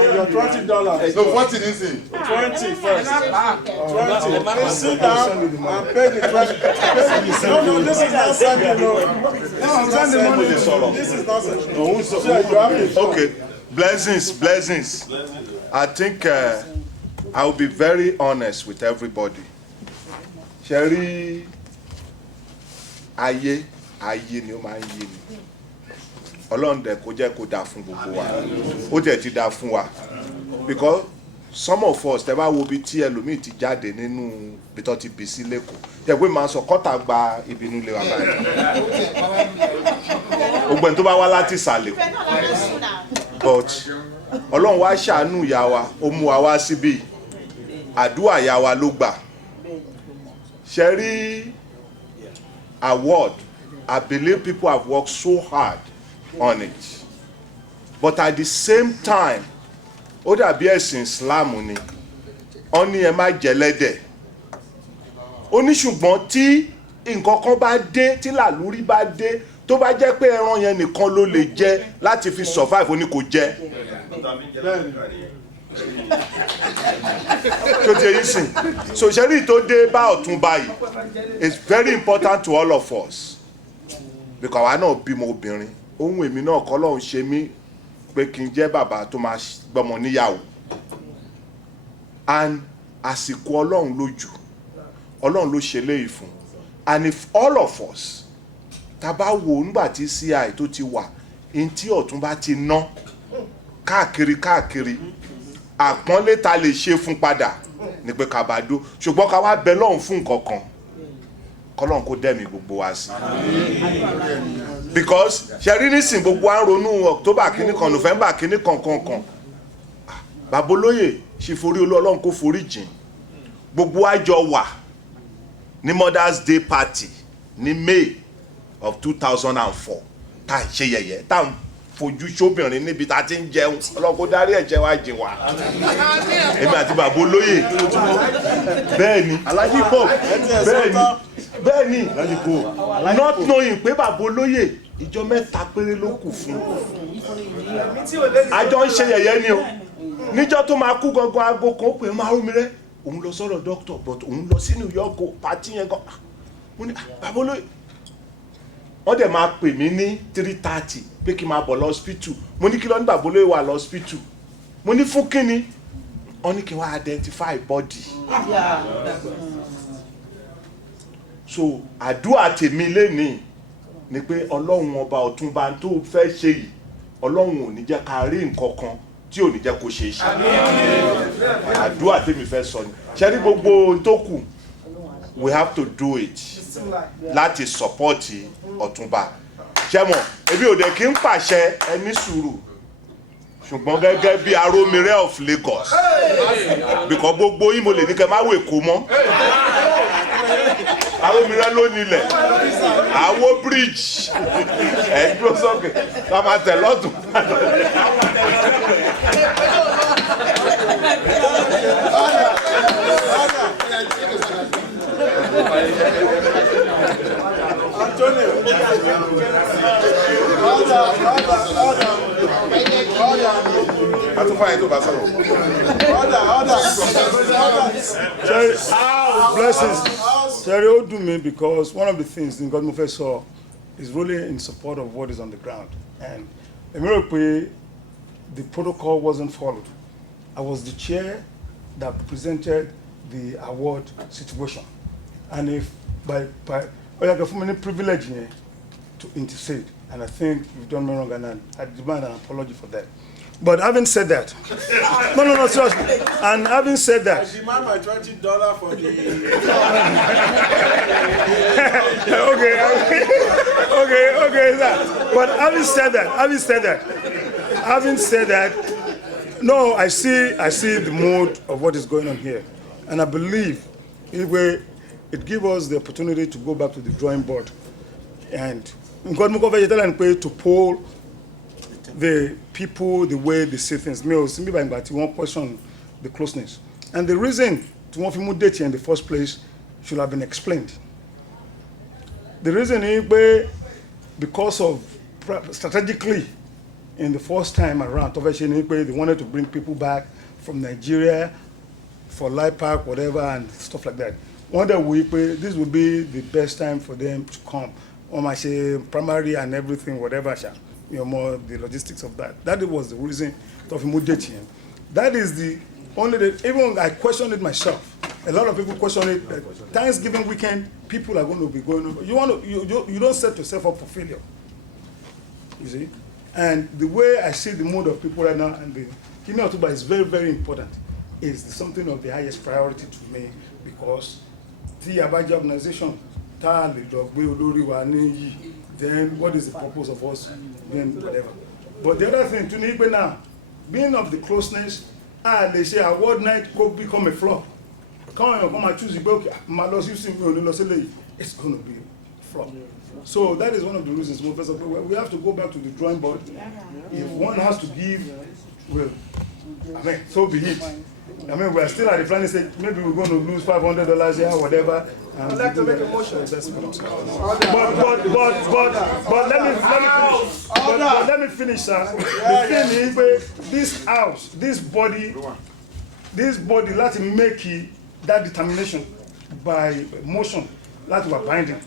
your $20. No, 40 this thing. 20 first. 20. Please sit down and pay the 20. No, this is not sending. No, I'm sending money. This is not sending. Okay, blessings. I think I will be very honest with everybody. Sherry, ayé ni ó máa ń yé ni. Ọlọ́run dẹ̀ kó jẹ́ kó dáa fún gbogbo wa. Ó jẹ́ ti dáa fún wa. Because some of us tẹ́ bá wo bí tí ẹlòmíì ti jáde nínú bí tó ti bí sí lẹ́kọ̀ọ́. Tẹ́ pé máa sọ kọ́tà gba ìbínú lé wa báyìí. Gbogbo ẹni tó bá wá láti ìsàlẹ̀. But Ọlọ́run wá ṣàánú ìyá wa, ó mú wa wá síbí. Àdúrà ìyá wa ló gbà. Sherry award, I believe people have worked so hard on it. But at the same time, ó dàbí ẹ̀sìn Islam ni, ó ní ẹ má jẹlẹ́dẹ̀. Ó ní ṣùgbọ́n tí nǹkan kan bá dé, tí làlúrí bá dé, tó bá jẹ́ pé ẹran yẹn nìkan ló lè jẹ láti fi survive, ó ní kò jẹ. So Sherry tó dé bá Ọ̀túnba yìí, it's very important to all of us. Because àwa náà bímọ obìnrin, ohun èmi náà kọ́ lọ́hùn ṣe mí pé kí n jẹ́ bàbá tó máa gbọ́mọ níyàwó and àsìkò ọlọ́run lójú ọlọ́run ló ṣe léyìí fún and if all of us tá bá wò nígbà tí CI tó ti wà in tí Ọ̀túnba ti ná káàkiri àpọ́nlé ta lè ṣe fún padà ní pé ká bá dó ṣùgbọ́n ká wá bẹ lọ́hùn fún nǹkan kan kọ́lọ́hùn kó dẹ̀mí gbogbo wa sí because ṣẹ̀rí nísìn gbogbo wa ń ronú October kìíní kan November kìíní kan babolóyè ṣe forí olú ọlọ́run kó forí jìn gbogbo wa jọ wà ní Mother's Day party ní May of 2004 tá à ń ṣe yẹ̀yẹ́ tá à ń fojú sóbìnrin níbi tá a ti ń jẹun ọlọ́run kó dárí ẹ̀jẹ̀ wa jìn wá èmi àti babolóyè bẹ́ẹ̀ni Alhaji Pope bẹ́ẹ̀ni not knowing pé babolóyè ìjọ mẹ́ta péré ló kù fún àjọ ń ṣe yẹ̀yẹ́ ni o níjọ́ tó máa kú gangan aago kan ó pè é máa rú mi rẹ́ òun lọ sọ́dọ̀ doctor but òun lọ sí New York pàtí yẹn gan mo ní babolóyè wọ́n dẹ̀ máa pè mí ní 3:30 pé kí n máa bọ̀ lọ́spítù mo ní kí ló ní babolóyè wà lọ́spítù mo ní fún kíni wọ́n ní kí wọ́n identify body so àdúrà tèmi lénìí ni pé ọlọ́run ọba Ọ̀túnba tó fẹ́ ṣe yìí ọlọ́run ò ní jẹ́ ká rí nǹkan kan tí ò ní jẹ́ kó ṣe é ṣe àdúrà tèmi fẹ́ sọ ni ṣe ní gbogbo ohun tó kù we have to do it láti support Ọ̀túnba ṣẹ́mọ̀ ebi ò dẹ̀ kí ń pàṣẹ ẹni sùúrù ṣùgbọ́n gẹ́gẹ́ bí Arómiré of Lagos because gbogbo yín mo lè ní kẹ́ máa wò Èkó mọ́ Arómiré ló nílẹ̀ àwo bridge ẹ̀dúró sókè ká máa tẹ̀ lọ́tún. Blessings. Jerry, ó dùn mí because one of the things in God Mufé saw is really in support of what is on the ground. And the protocol wasn't followed. I was the chair that presented the award situation. And if by any privilege here to intercede, and I think you've done me wrong, and I demand an apology for that. But having said that, no, seriously. And having said that, I demand my $20 for the. okay, that. But having said that, no, I see the mood of what is going on here, and I believe it gives us the opportunity to go back to the drawing board, and to poll the people the way they see things. Me one question the closeness, and the reason to want to move date in the first place should have been explained. The reason is because of strategically in the first time around, they wanted to bring people back from Nigeria for Light Park, whatever, and stuff like that. Wonder this would be the best time for them to come. I say primary and everything, whatever, more the logistics of that. That was the reason of immediate. That is the only, even I questioned it myself. A lot of people question it. Thanksgiving weekend, people are going to be going over. You don't set yourself up for failure. You see? And the way I see the mood of people right now, and the Kini Otuba is very, very important. It's something of the highest priority to me because the Abaja organization, then what is the purpose of us doing whatever? But the other thing, to now, being of the closeness, they say award night could become a flop. Come and choose the book, it's going to be a flop. So that is one of the reasons. We have to go back to the drawing board. If one has to give, well, so be it. We're still at the planning stage. Maybe we're going to lose $500 here, whatever. I'd like to make a motion. But let me finish, sir. The thing is, this house, this body, let's make it that determination by motion, that we're binding.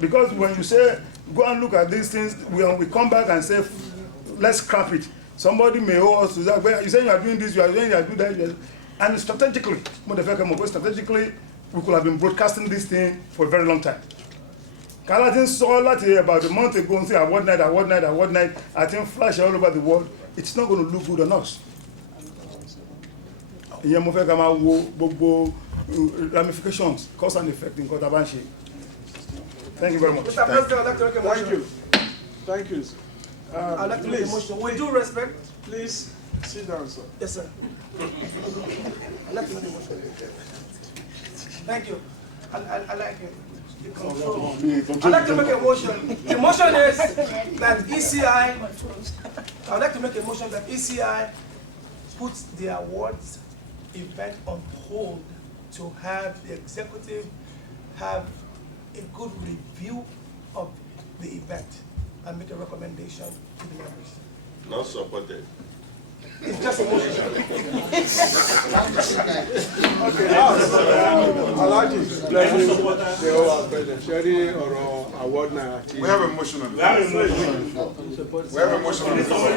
Because when you say, go and look at these things, we come back and say, let's scrap it. Somebody may owe us to that. But you saying you are doing this, you are doing that, and strategically, strategically, we could have been broadcasting this thing for a very long time. Kalatin saw that about a month ago and say award night, I think flash all over the world. It's not going to look good on us. Ramifications, cause and effect in Kotabanshi. Thank you very much. Mr. President, I'd like to make a motion. Thank you. Thank you, sir. I'd like to make a motion. With due respect. Please sit down, sir. Yes, sir. I'd like to make a motion. Thank you. I like it. I'd like to make a motion. The motion is that ECI, I'd like to make a motion that ECI puts the awards event on hold to have the executive have a good review of the event and make a recommendation to the members. Not supported. It's just a motion. Okay, Alaji, blessing the whole president. Sherry or award now. We have a motion on the floor. We have a motion on the floor.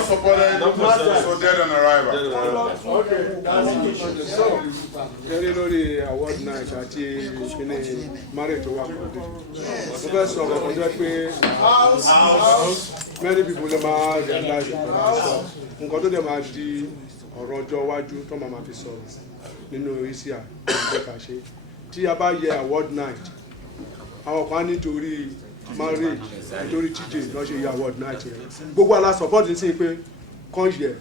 Support, Not supported, so dead on arrival. Okay, so, Sherry know the award night at the marriage to work. First of all, many people never realize it. Nǹkan tó dẹ̀ máa di ọ̀rọ̀ ọjọ́ iwájú tó máa fi sọ̀rọ̀ nínú ECI ìjọba ṣe. Tí a bá yẹ award night, àwọn kan nítorí marriage, nítorí TJ lọ́ ṣe yẹ award night yẹn. Gbogbo àlà support sí pé kàn yẹ,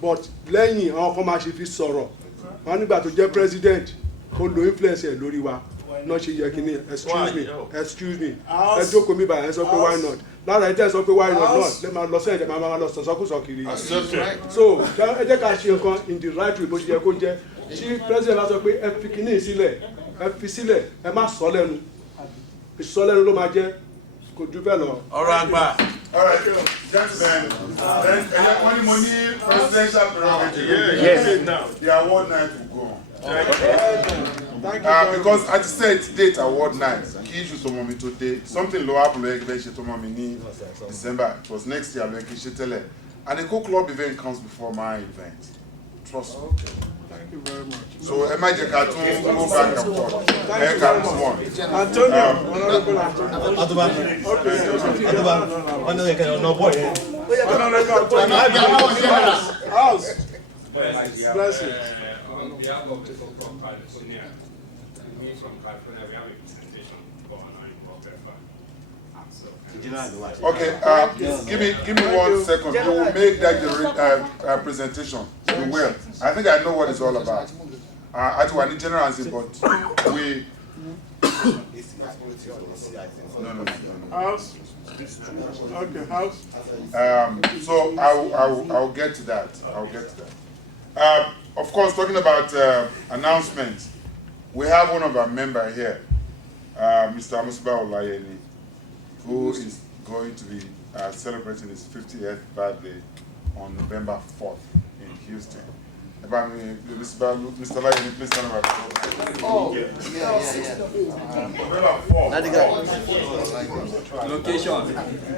but lẹ́yìn àwọn kan máa ṣe fi sọ̀rọ̀. Wọ́n nígbà tó jẹ́ president, ó lo influence ẹ̀ lórí wa. Not she yakini, excuse me. Ẹ jókòó mi báyìí, ẹ sọ pé why not? Lára ẹ jẹ́ sọ pé why not? Lè máa lọ sẹ́yìn, lè máa lọ sọ̀sọ́kùsọ̀ kiri. So, ẹ jẹ́ ká ṣe nǹkan in the right way bó ṣe yẹ kó jẹ́. Tí president bá sọ pé ẹ fi kíní sílẹ̀, ẹ fi sílẹ̀, ẹ má sọ lẹ́nu. Ìsọ lẹ́nu ló máa jẹ́, kò ju bẹ́ẹ̀ lọ. Ọ̀rọ̀ àgbà. All right, gentlemen, when the money presidential prerogative, yes, the award night will go on. Because at the set date award night, key issue to mommy today, something low up like to mommy in December. It was next year like tell and the EKO club event comes before my event. Trust me. Thank you very much. So am I just go back and forth? Antonio, Honorable Antonio. House. Blessings. On behalf of the EKO California, me from California, we have a presentation for honoring Okay, give me 1 second. You will make that the presentation. You will. I think I know what it's all about. I do any general answer, but we. No. House. Okay, house. So I'll get to that. Of course, talking about announcements, we have one of our members here, Mr. Amusiba Olayeni, who is going to be celebrating his 50th birthday on November 4th in Houston. Mr. Olayeni, please stand up. Oh, yeah. November 4th. Location.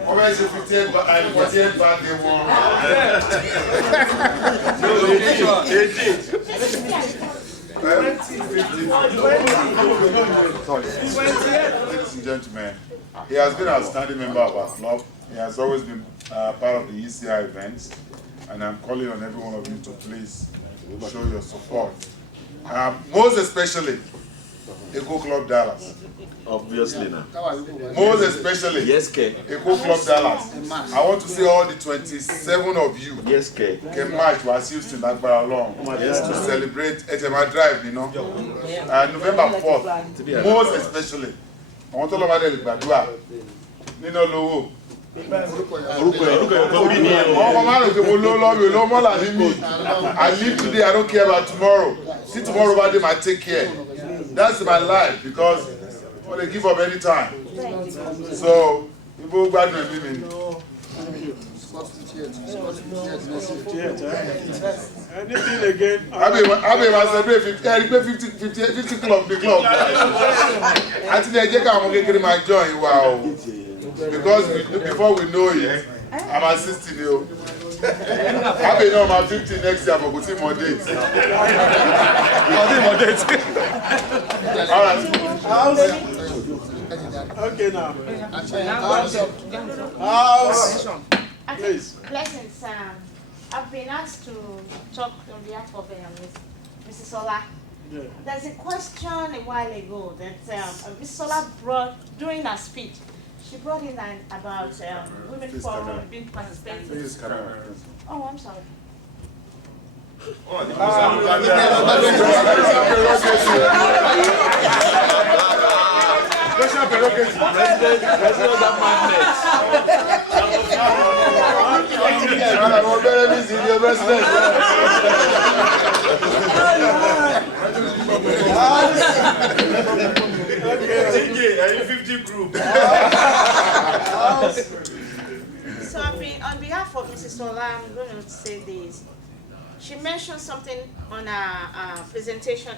Where is the 50th birthday one? No location. Ladies and gentlemen, he has been an outstanding member of our club. He has always been part of the ECI events, and I'm calling on every one of you to please show your support. Most especially, EKO Club Dallas. Obviously now. Most especially, yes, K. EKO Club Dallas. I want to see all the 27 of you. Yes, K. Can march was Houston that far along. Yes, to celebrate HMI Drive, you know. November 4th. Most especially. I want to know about the Badua. Nino Lowo. I live today, I don't care about tomorrow. See tomorrow about them, I take care. That's my life because I they give up any time. So people bad me living. Anything again? I celebrate 50 club, the club. I think I just can't get my joy. Wow. Because before we know it, I'm at 60 now. I may know I'm 50 next year, but we'll see more dates. All right. Okay now. House. Please. Blessings. I've been asked to talk on behalf of Mrs. Sola. Yeah. There's a question a while ago that Mrs. Sola brought during her speech. She brought in about women forum being participating. Oh, I'm sorry. So on behalf of Mrs. Sola, I'm going to say this. She mentioned something on her presentation,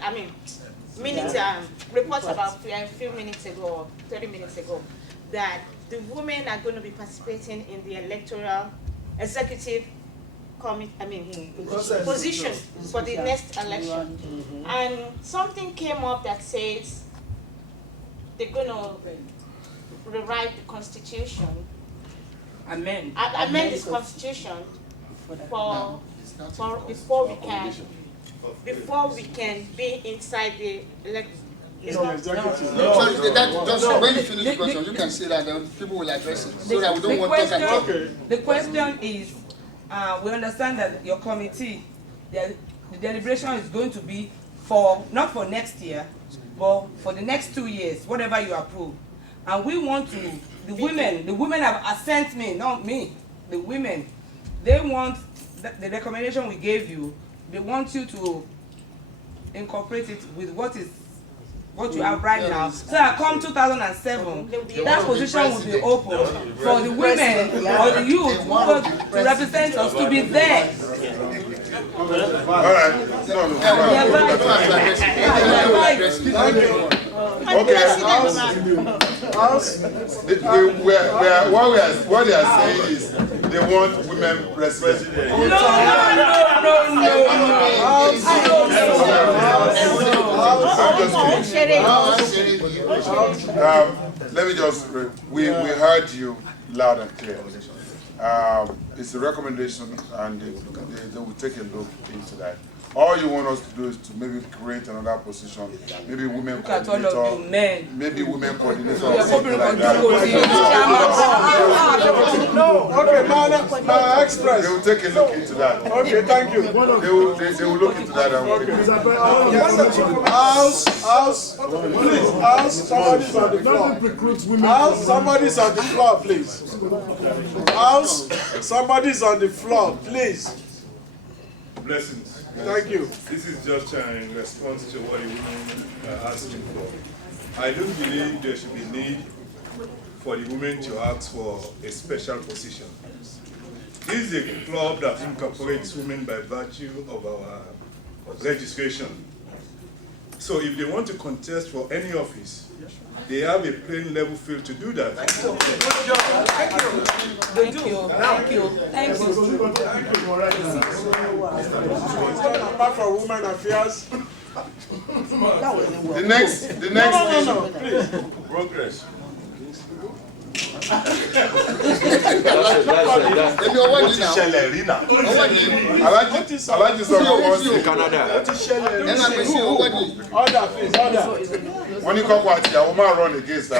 report about a few minutes ago, 30 minutes ago, that the women are going to be participating in the electoral executive position for the next election. And something came up that says they're going to rewrite the constitution, amend this constitution before we can be inside the election. When you finish the question, you can say that then people will address it. So that we don't want to talk and talk. The question is, we understand that your committee, the deliberation is going to be not for next year, but for the next 2 years, whatever you approve. And we want to, the women have assent me, not me, the women, they want the recommendation we gave you, they want you to incorporate it with what you have right now. So that come 2007, that position will be open for the women or the youth to represent us to be there. All right. What they are saying is they want women president. Let me just, we heard you loud and clear. It's a recommendation and they will take a look into that. All you want us to do is to maybe create another position, maybe women coordinator, maybe women coordinator or something like that. No, okay, my express. They will take a look into that. Okay, thank you. They will look into that and House, please, House, somebody's on the floor. House, somebody's on the floor, please. House, somebody's on the floor, please. Blessings. Thank you. This is just in response to what the women are asking for. I don't believe there should be need for the women to ask for a special position. This is a club that incorporates women by virtue of our registration. So if they want to contest for any office, they have a plain level field to do that. Thank you. Apart from women affairs. The next no, please. Progress. Wọ́n ní kọ́kọ́ àti ìyàwó máa run against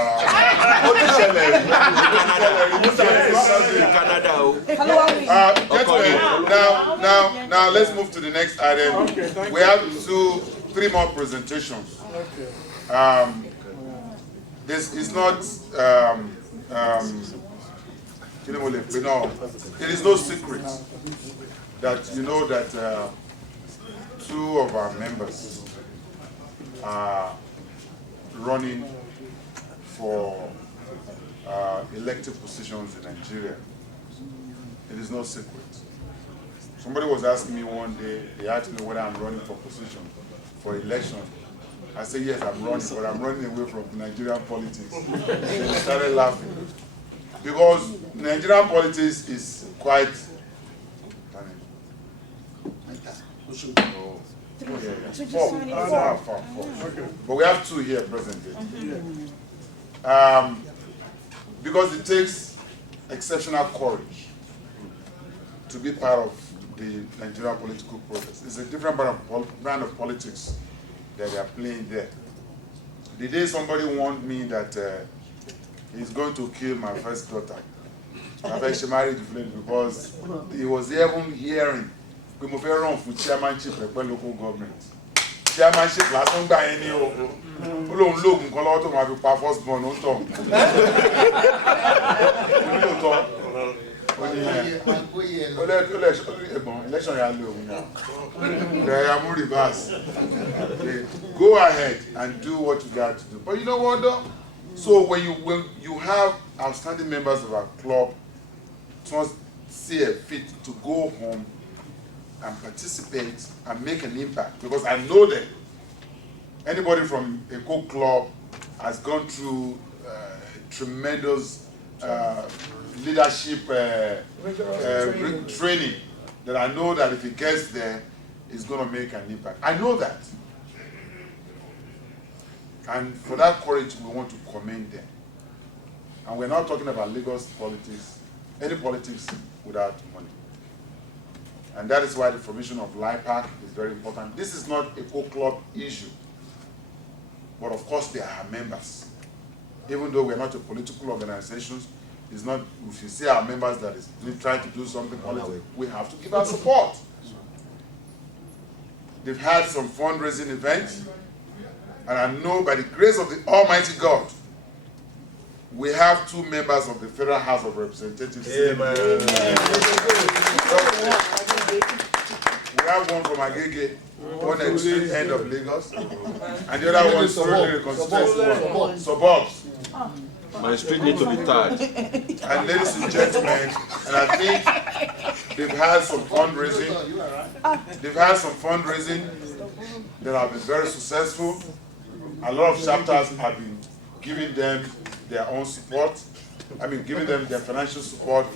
Now let's move to the next item. We have 3 more presentations. This is not it is no secret that you know that 2 of our members are running for elected positions in Nigeria. It is no secret. Somebody was asking me one day, they asked me whether I'm running for position for election. I said, yes, I'm running, but I'm running away from Nigerian politics. They started laughing. Because Nigerian politics is quite. Four. But we have two here presently. Because it takes exceptional courage to be part of the Nigerian political process. It's a different brand of politics that they are playing there. The day somebody warned me that he's going to kill my first daughter, she married because he was even hearing we move run for chairmanship of local government. Chairmanship last one by any look to my first born on top. Go ahead and do what you got to do. But you know what though? So when you have outstanding members of our club to see a fit to go home and participate and make an impact, because I know that anybody from EKO club has gone through tremendous leadership training, that I know that if he gets there, he's going to make an impact. I know that. And for that courage, we want to commend them. And we're not talking about Lagos politics, any politics without money. And that is why the formation of LIPAC is very important. This is not a EKO club issue, but of course they are members. Even though we're not a political organization, it's not, if you see our members that is trying to do something political, we have to give our support. They've had some fundraising events, and I know by the grace of the Almighty God, we have 2 members of the Federal House of Representatives. Amen. We have one from Agege, one at the end of Lagos, and the other one is totally reconstructed suburbs. My street needs to be tied. And ladies and gentlemen, and I think they've had some fundraising. They've had some fundraising that have been very successful. A lot of chapters have been giving them their own support. I mean, giving them their financial support.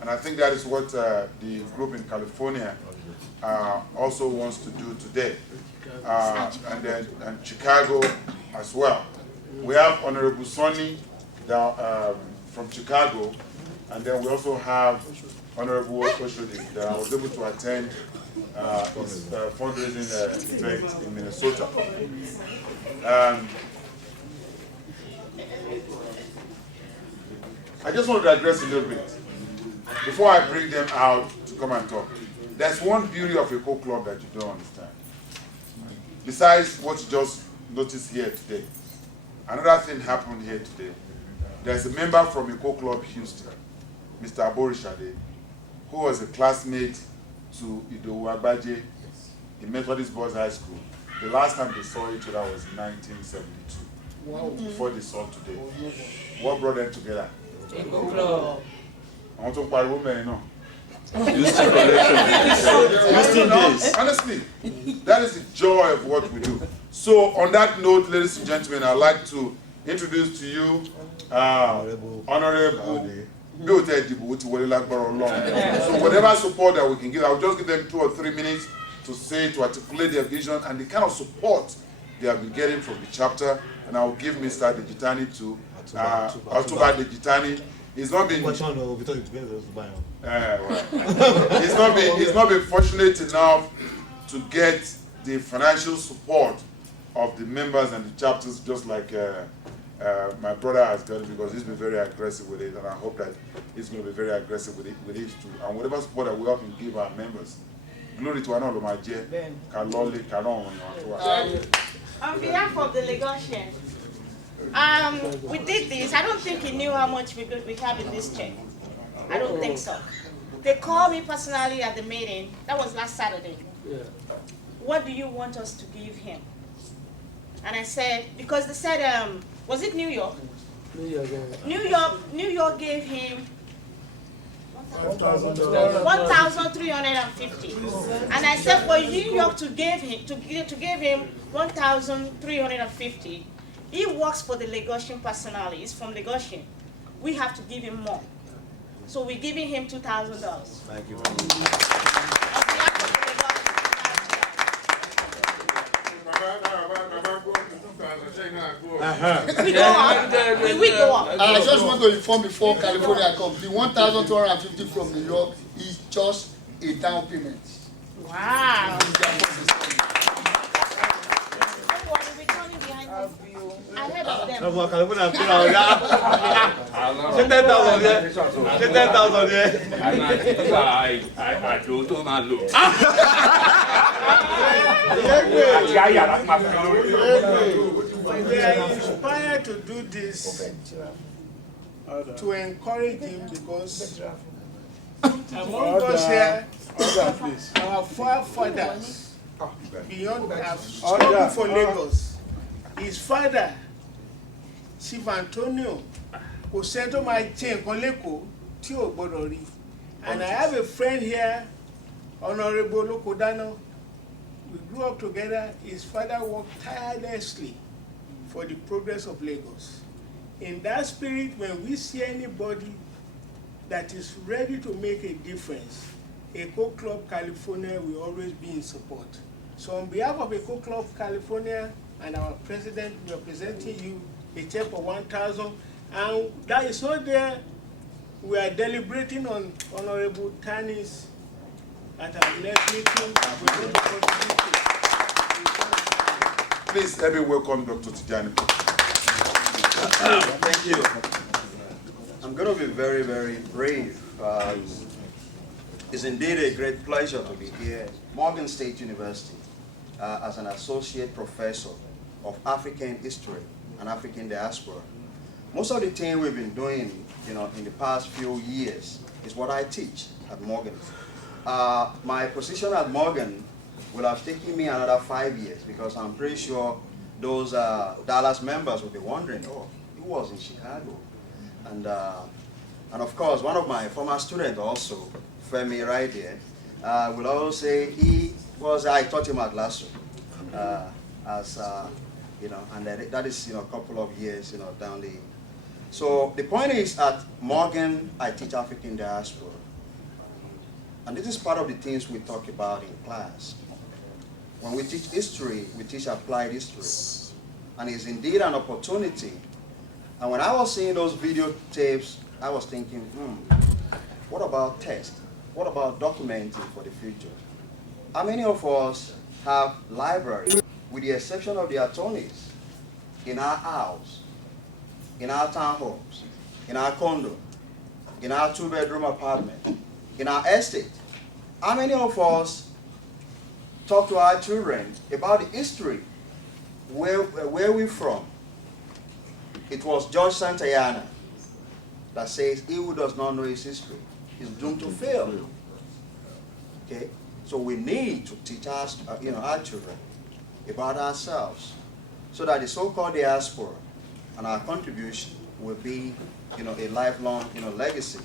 And I think that is what the group in California also wants to do today. And Chicago as well. We have Honorable Sonny from Chicago, and then we also have Honorable Oshodi that I was able to attend his fundraising event in Minnesota. I just want to digress a little bit before I bring them out to come and talk. There's one beauty of EKO club that you don't understand. Besides what you just noticed here today, another thing happened here today. There's a member from EKO Club Houston, Mr. Aborishade, who was a classmate to Idowu Agbaje in Methodist Boys High School. The last time they saw each other was in 1972, before they saw today. What brought them together? EKO Club. I want to pariwo mẹ́rin náà. Honestly, that is the joy of what we do. So on that note, ladies and gentlemen, I'd like to introduce to you Honorable So whatever support that we can give, I'll just give them 2 or 3 minutes to say, to articulate their vision and the kind of support they have been getting from the chapter. And I'll give Mr. Dejitani to Otuba Dejitani. He's not been he's not been fortunate enough to get the financial support of the members and the chapters, just like my brother has got it, because he's been very aggressive with it, and I hope that he's going to be very aggressive with it too. And whatever support that we all can give our members, glory to Anna Lomaje, Kaloli, Karon. On behalf of the Lagosians, we did this. I don't think he knew how much we have in this check. I don't think so. They called me personally at the meeting. That was last Saturday. Yeah. What do you want us to give him? And I said, because they said, was it New York? New York gave him 1,350. And I said, for New York to give him 1,350, he works for the Lagosian personally. He's from Lagosian. we have to give him more. So we're giving him $2,000. Thank you. We go up. I just want to inform before California comes, the 1,250 from New York is just a down payment. Wow. Ahead of them. We are inspired to do this to encourage him because among us here, our forefathers beyond have struggled for Lagos. His father, Chief Antonio, kò sẹ́ni tó máa jẹ nǹkan lẹ́kọ̀ọ́ tí ò gbọ́dọ̀ rí. And I have a friend here, Honorable Lokodano. We grew up together. His father worked tirelessly for the progress of Lagos. In that spirit, when we see anybody that is ready to make a difference, EKO Club California will always be in support. So on behalf of EKO Club California and our president, we are presenting you a check for 1,000. And that is not there. We are deliberating on Honorable Tani's at our next meeting. Please let me welcome Dr. Tijani. Thank you. I'm going to be very, very brief. It's indeed a great pleasure to be here at Morgan State University as an associate professor of African history and African diaspora. Most of the things we've been doing, in the past few years is what I teach at Morgan. My position at Morgan will have taken me another 5 years because I'm pretty sure those Dallas members will be wondering, oh, he was in Chicago. And of course, one of my former students also, Femi right here, will also say I taught him at LASU, and that is, a couple of years, down the. So the point is at Morgan, I teach African diaspora. And this is part of the things we talk about in class. When we teach history, we teach applied history. And it's indeed an opportunity. And when I was seeing those videotapes, I was thinking, what about text? What about documenting for the future? How many of us have libraries, with the exception of the attorneys, in our house, in our townhomes, in our condo, in our 2-bedroom apartment, in our estate? How many of us talk to our children about the history, where we're from? It was George Santayana that says, he who does not know his history is doomed to fail. Okay? So we need to teach our children about ourselves so that the so-called diaspora and our contribution will be, a lifelong, legacy.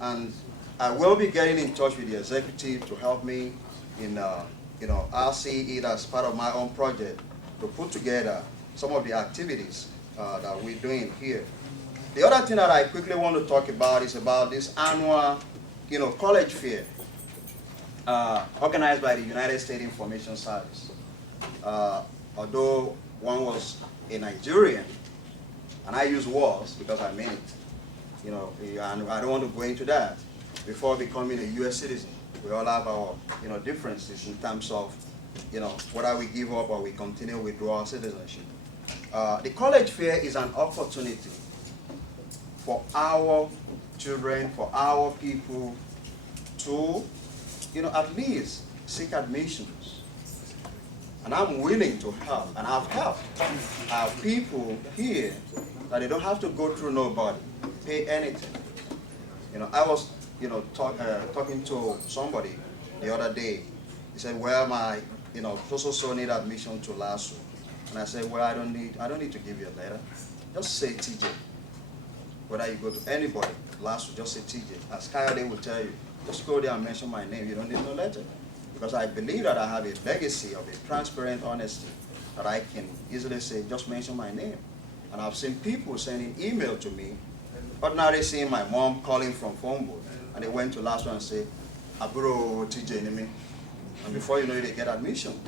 And I will be getting in touch with the executive to help me in, I'll see it as part of my own project to put together some of the activities that we're doing here. The other thing that I quickly want to talk about is about this annual, college fair organized by the United States Information Service. Although one was a Nigerian, and I use was because I mean it, and I don't want to go into that. Before becoming a U.S. citizen, we all have our, differences in terms of, whether we give up or we continue with dual citizenship. The college fair is an opportunity for our children, for our people to, at least seek admissions. And I'm willing to help, and I've helped. I have people here that they don't have to go through nobody, pay anything. I was, talking to somebody the other day. He said, well, my, so need admission to LASU. And I said, well, I don't need to give you a letter. Just say TJ. Whether you go to anybody, LASU, just say TJ. As Kayode will tell you, just go there and mention my name. You don't need no letter. Because I believe that I have a legacy of a transparent honesty that I can easily say, just mention my name. And I've seen people sending email to me ordinarily seeing my mom calling from phone booth, and they went to last one and say, Aburo TJ Nimi. And before you know it, they get admission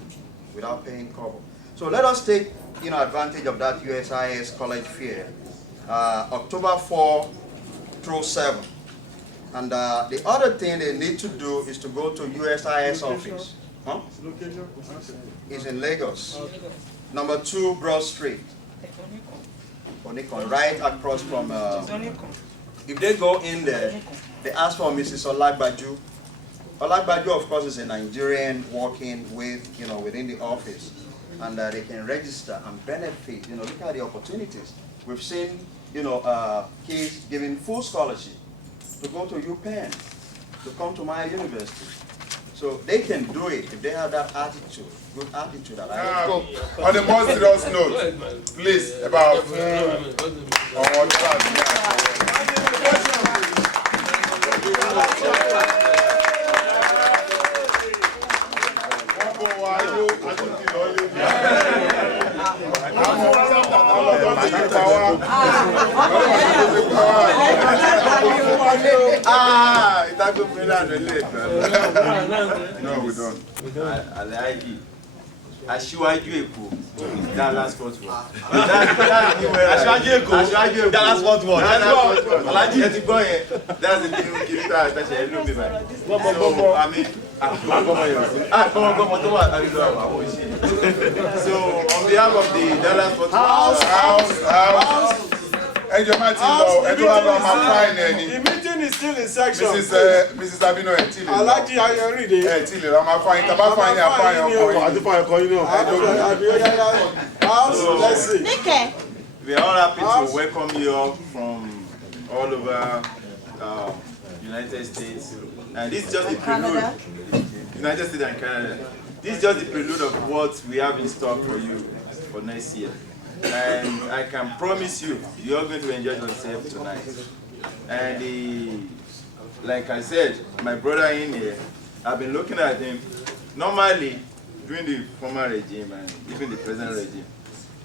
without paying cover. So let us take advantage of that USIS college fair, October 4 through 7. And the other thing they need to do is to go to USIS office. Huh? It's in Lagos. Number 2 Broad Street. Onikon, right across from. If they go in there, they ask for Mrs. Olagbaju. Olagbaju, of course, is a Nigerian working with, within the office, and they can register and benefit. Look at the opportunities. We've seen, kids giving full scholarship to go to UPenn, to come to my university. So they can do it if they have that attitude, good attitude. That I on a more serious note, please, about no, we don't. Aṣíwájú Èkó is Dallas Fort Worth. Aṣíwájú Èkó Dallas Fort Worth. Alhaji ẹ ti gbọ́ yẹn. That's the new kìrìtà àtàṣe ẹnu mi báyìí. So on behalf of the Dallas Fort Worth House. The meeting is still in section. Mrs. Abino Etile. Alhaji Ayoride. Etile, I'm fine. Let's see. We are all happy to welcome you all from all over United States. And this is just the prelude. United States and Canada. This is just the prelude of what we have in store for you for next year. And I can promise you, you're going to enjoy yourself tonight. And like I said, my brother in here, I've been looking at him. Normally, during the former regime and even the present regime,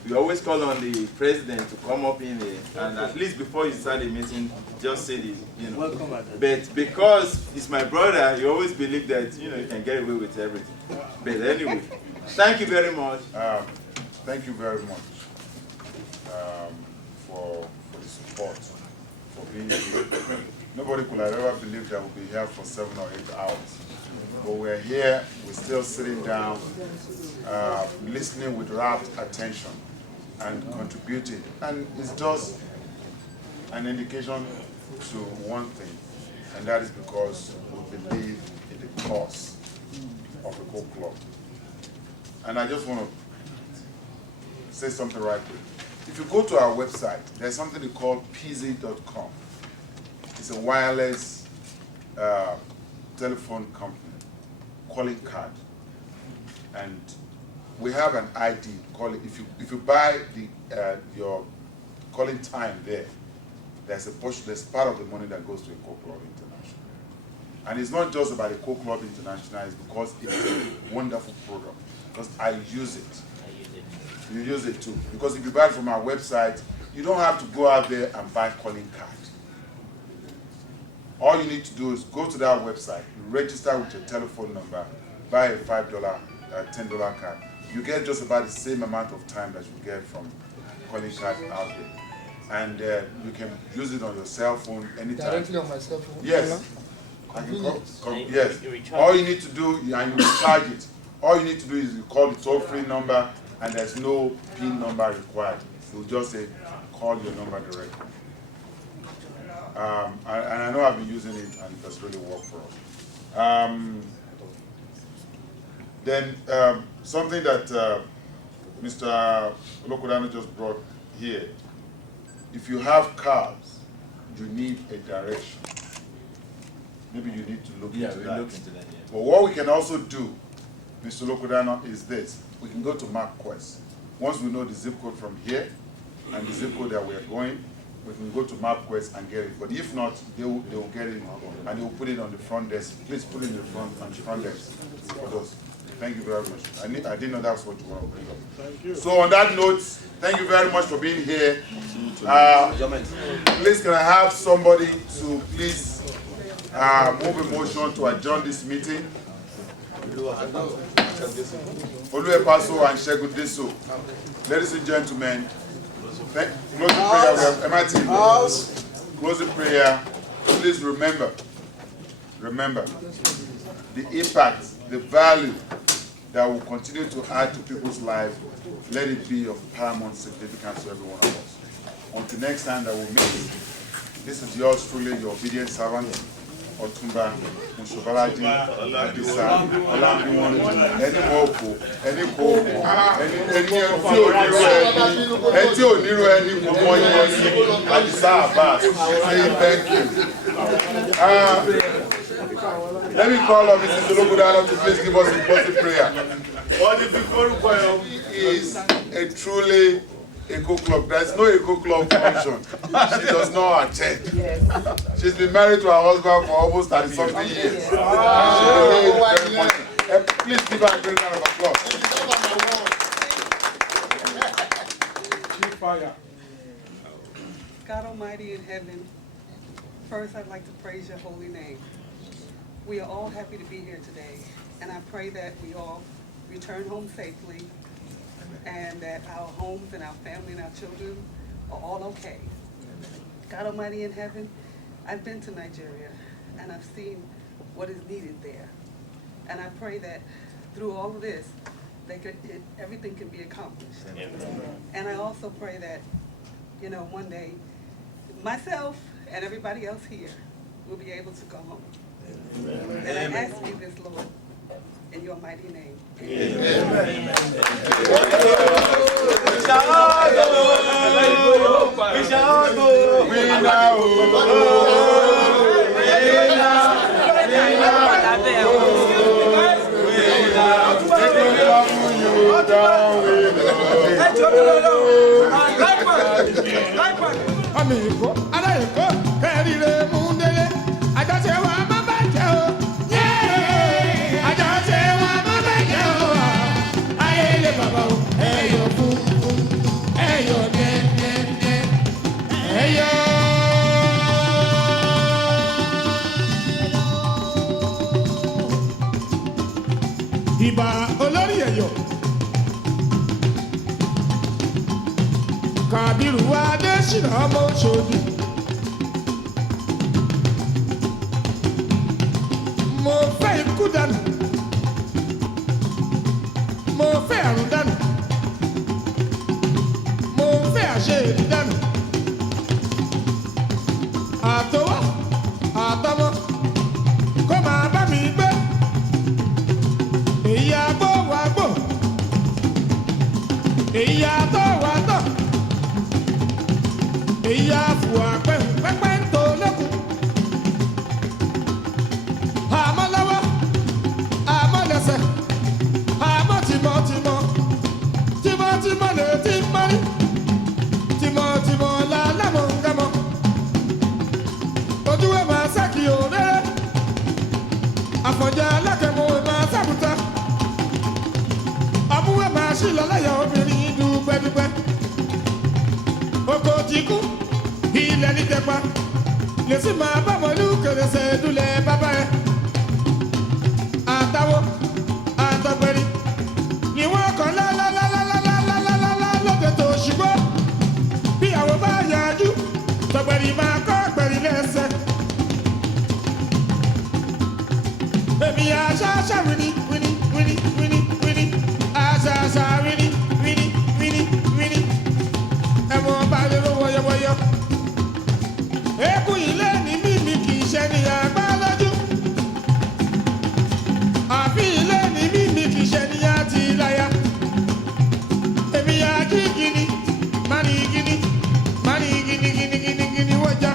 we always call on the president to come up in here and at least before you start the meeting, just say this, But because he's my brother, you always believe that, you can get away with everything. But anyway, thank you very much. Thank you very much for the support, for being here. Nobody could have ever believed that we'll be here for 7 or 8 hours. But we're here, we're still sitting down, listening with rapt attention and contributing. And it's just an indication to one thing, and that is because we believe in the cause of the EKO Club. And I just want to say something right quick. If you go to our website, there's something called pz.com. It's a wireless telephone company, calling card. And we have an ID, call it, if you buy your calling time there, there's a portion, there's part of the money that goes to EKO Club International. And it's not just about EKO Club International, it's because it's a wonderful program. Because I use it. You use it too. Because if you buy it from our website, you don't have to go out there and buy calling card. All you need to do is go to that website, register with your telephone number, buy a $5, $10 card. You get just about the same amount of time that you get from calling card out there. And you can use it on your cell phone anytime. Directly on my cell phone? Yes. Yes. All you need to do, and you recharge it. All you need to do is you call the toll-free number, and there's no PIN number required. You'll just say, call your number directly. And I know I've been using it, and it has really worked for us. Then something that Mr. Lokodano just brought here, if you have cars, you need a direction. Maybe you need to look into that. But what we can also do, Mr. Lokodano, is this. We can go to MapQuest. Once we know the zip code from here and the zip code that we are going, we can go to MapQuest and get it. But if not, they will get it and they will put it on the front desk. Please put it in the front desk for those. Thank you very much. I didn't know that was what you want to bring up. Thank you. So on that note, thank you very much for being here. Please, can I have somebody to please move a motion to adjourn this meeting? Oluepaso and Shegun Deso. Ladies and gentlemen, closing prayer. We have MIT. Closing prayer. Please remember the impact, the value that will continue to add to people's lives. Let it be of paramount significance to every one of us. Until next time that we'll meet, this is yours truly, your obedient servant, Otumba Musobalaji Adisa Olambiwon, any Moko, any Koko, any Oniru, any Kumoyi, Adisa Abbas, saying thank you. Let me call on Mrs. Ologudana to please give us a positive prayer. What the people is a truly EKO club. There's no EKO club function. She does not attend. She's been married to her husband for almost 30-something years. Please give her a great round of applause. God Almighty in heaven, first I'd like to praise your holy name. We are all happy to be here today, and I pray that we all return home safely and that our homes and our family and our children are all okay. God Almighty in heaven, I've been to Nigeria and I've seen what is needed there. And I pray that through all of this, everything can be accomplished. And I also pray that, one day, myself and everybody else here will be able to go home. And I ask you this, Lord, in your mighty name. Amen. Ìbà olórí ẹ̀yọ̀ Kàbírù Adésínà ọmọ Òṣòdì. Mo fẹ́ ikú dànù, mo fẹ́ àrùn dànù, mo fẹ́ àṣeyìí dànù. Àtọwọ́ àtọmọ kó máa bá mi gbé. Èyí àgbò wà gbò, èyí àtọ̀ wà tọ̀, èyí àfùwà pẹ́pẹ́ ń tó lókun. Àmọ́ lọ́wọ́, àmọ́ lẹ́sẹ̀, àmọ́ tìmọ̀tìmọ̀, tìmọ̀tìmọ̀ lè ti mọ́rí, tìmọ̀tìmọ̀ là lámọ̀ ń gámọ̀. Ojú ẹ̀ máa sákì òréré, àfọ̀njá alákẹ̀mọ́ ẹ̀ máa sábùtà. Àbúwẹ̀ máa ṣì lọ́láyà obìnrin dúpẹ́dúpẹ́. Oko ti kú, ilẹ̀ ní tẹpa, lè sì máa bá mọ̀lú kèrèsè dúlẹ̀ bàbá ẹ̀. Àtàwọ̀ àtọ̀gbẹ̀rì ni wọ́n kàn lálálálálálálálá lóde tó ṣùgbọ́n bí àwọn bá yájú tọ̀gbẹ̀rì máa kọ́ gbẹ̀rì lẹ́sẹ̀. Èmi àṣàṣà wíní wíní wíní wíní wíní àṣàṣà wíní wíní wíní wíní ẹ̀wọ̀n bá lè lọ wọ́yọ́wọ́yọ́. Eku ilé ní mímí kì í ṣe ní àgbá lójú. Àfi ilé ní mímí kì í ṣe ní àti láyà. Èmi yà kí gini, mani gini, mani gini gini gini gini wọ́jà.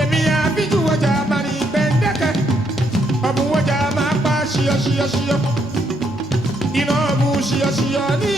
Èmi yà bíjú wọ́jà mani gbẹ̀ndẹ́kẹ̀. Ọ̀bùn wọ́jà máa pa ṣíyọ̀ṣíyọ̀ṣíyọ̀. Iná ọ̀bùn ṣíyọ̀ṣíyọ̀ ní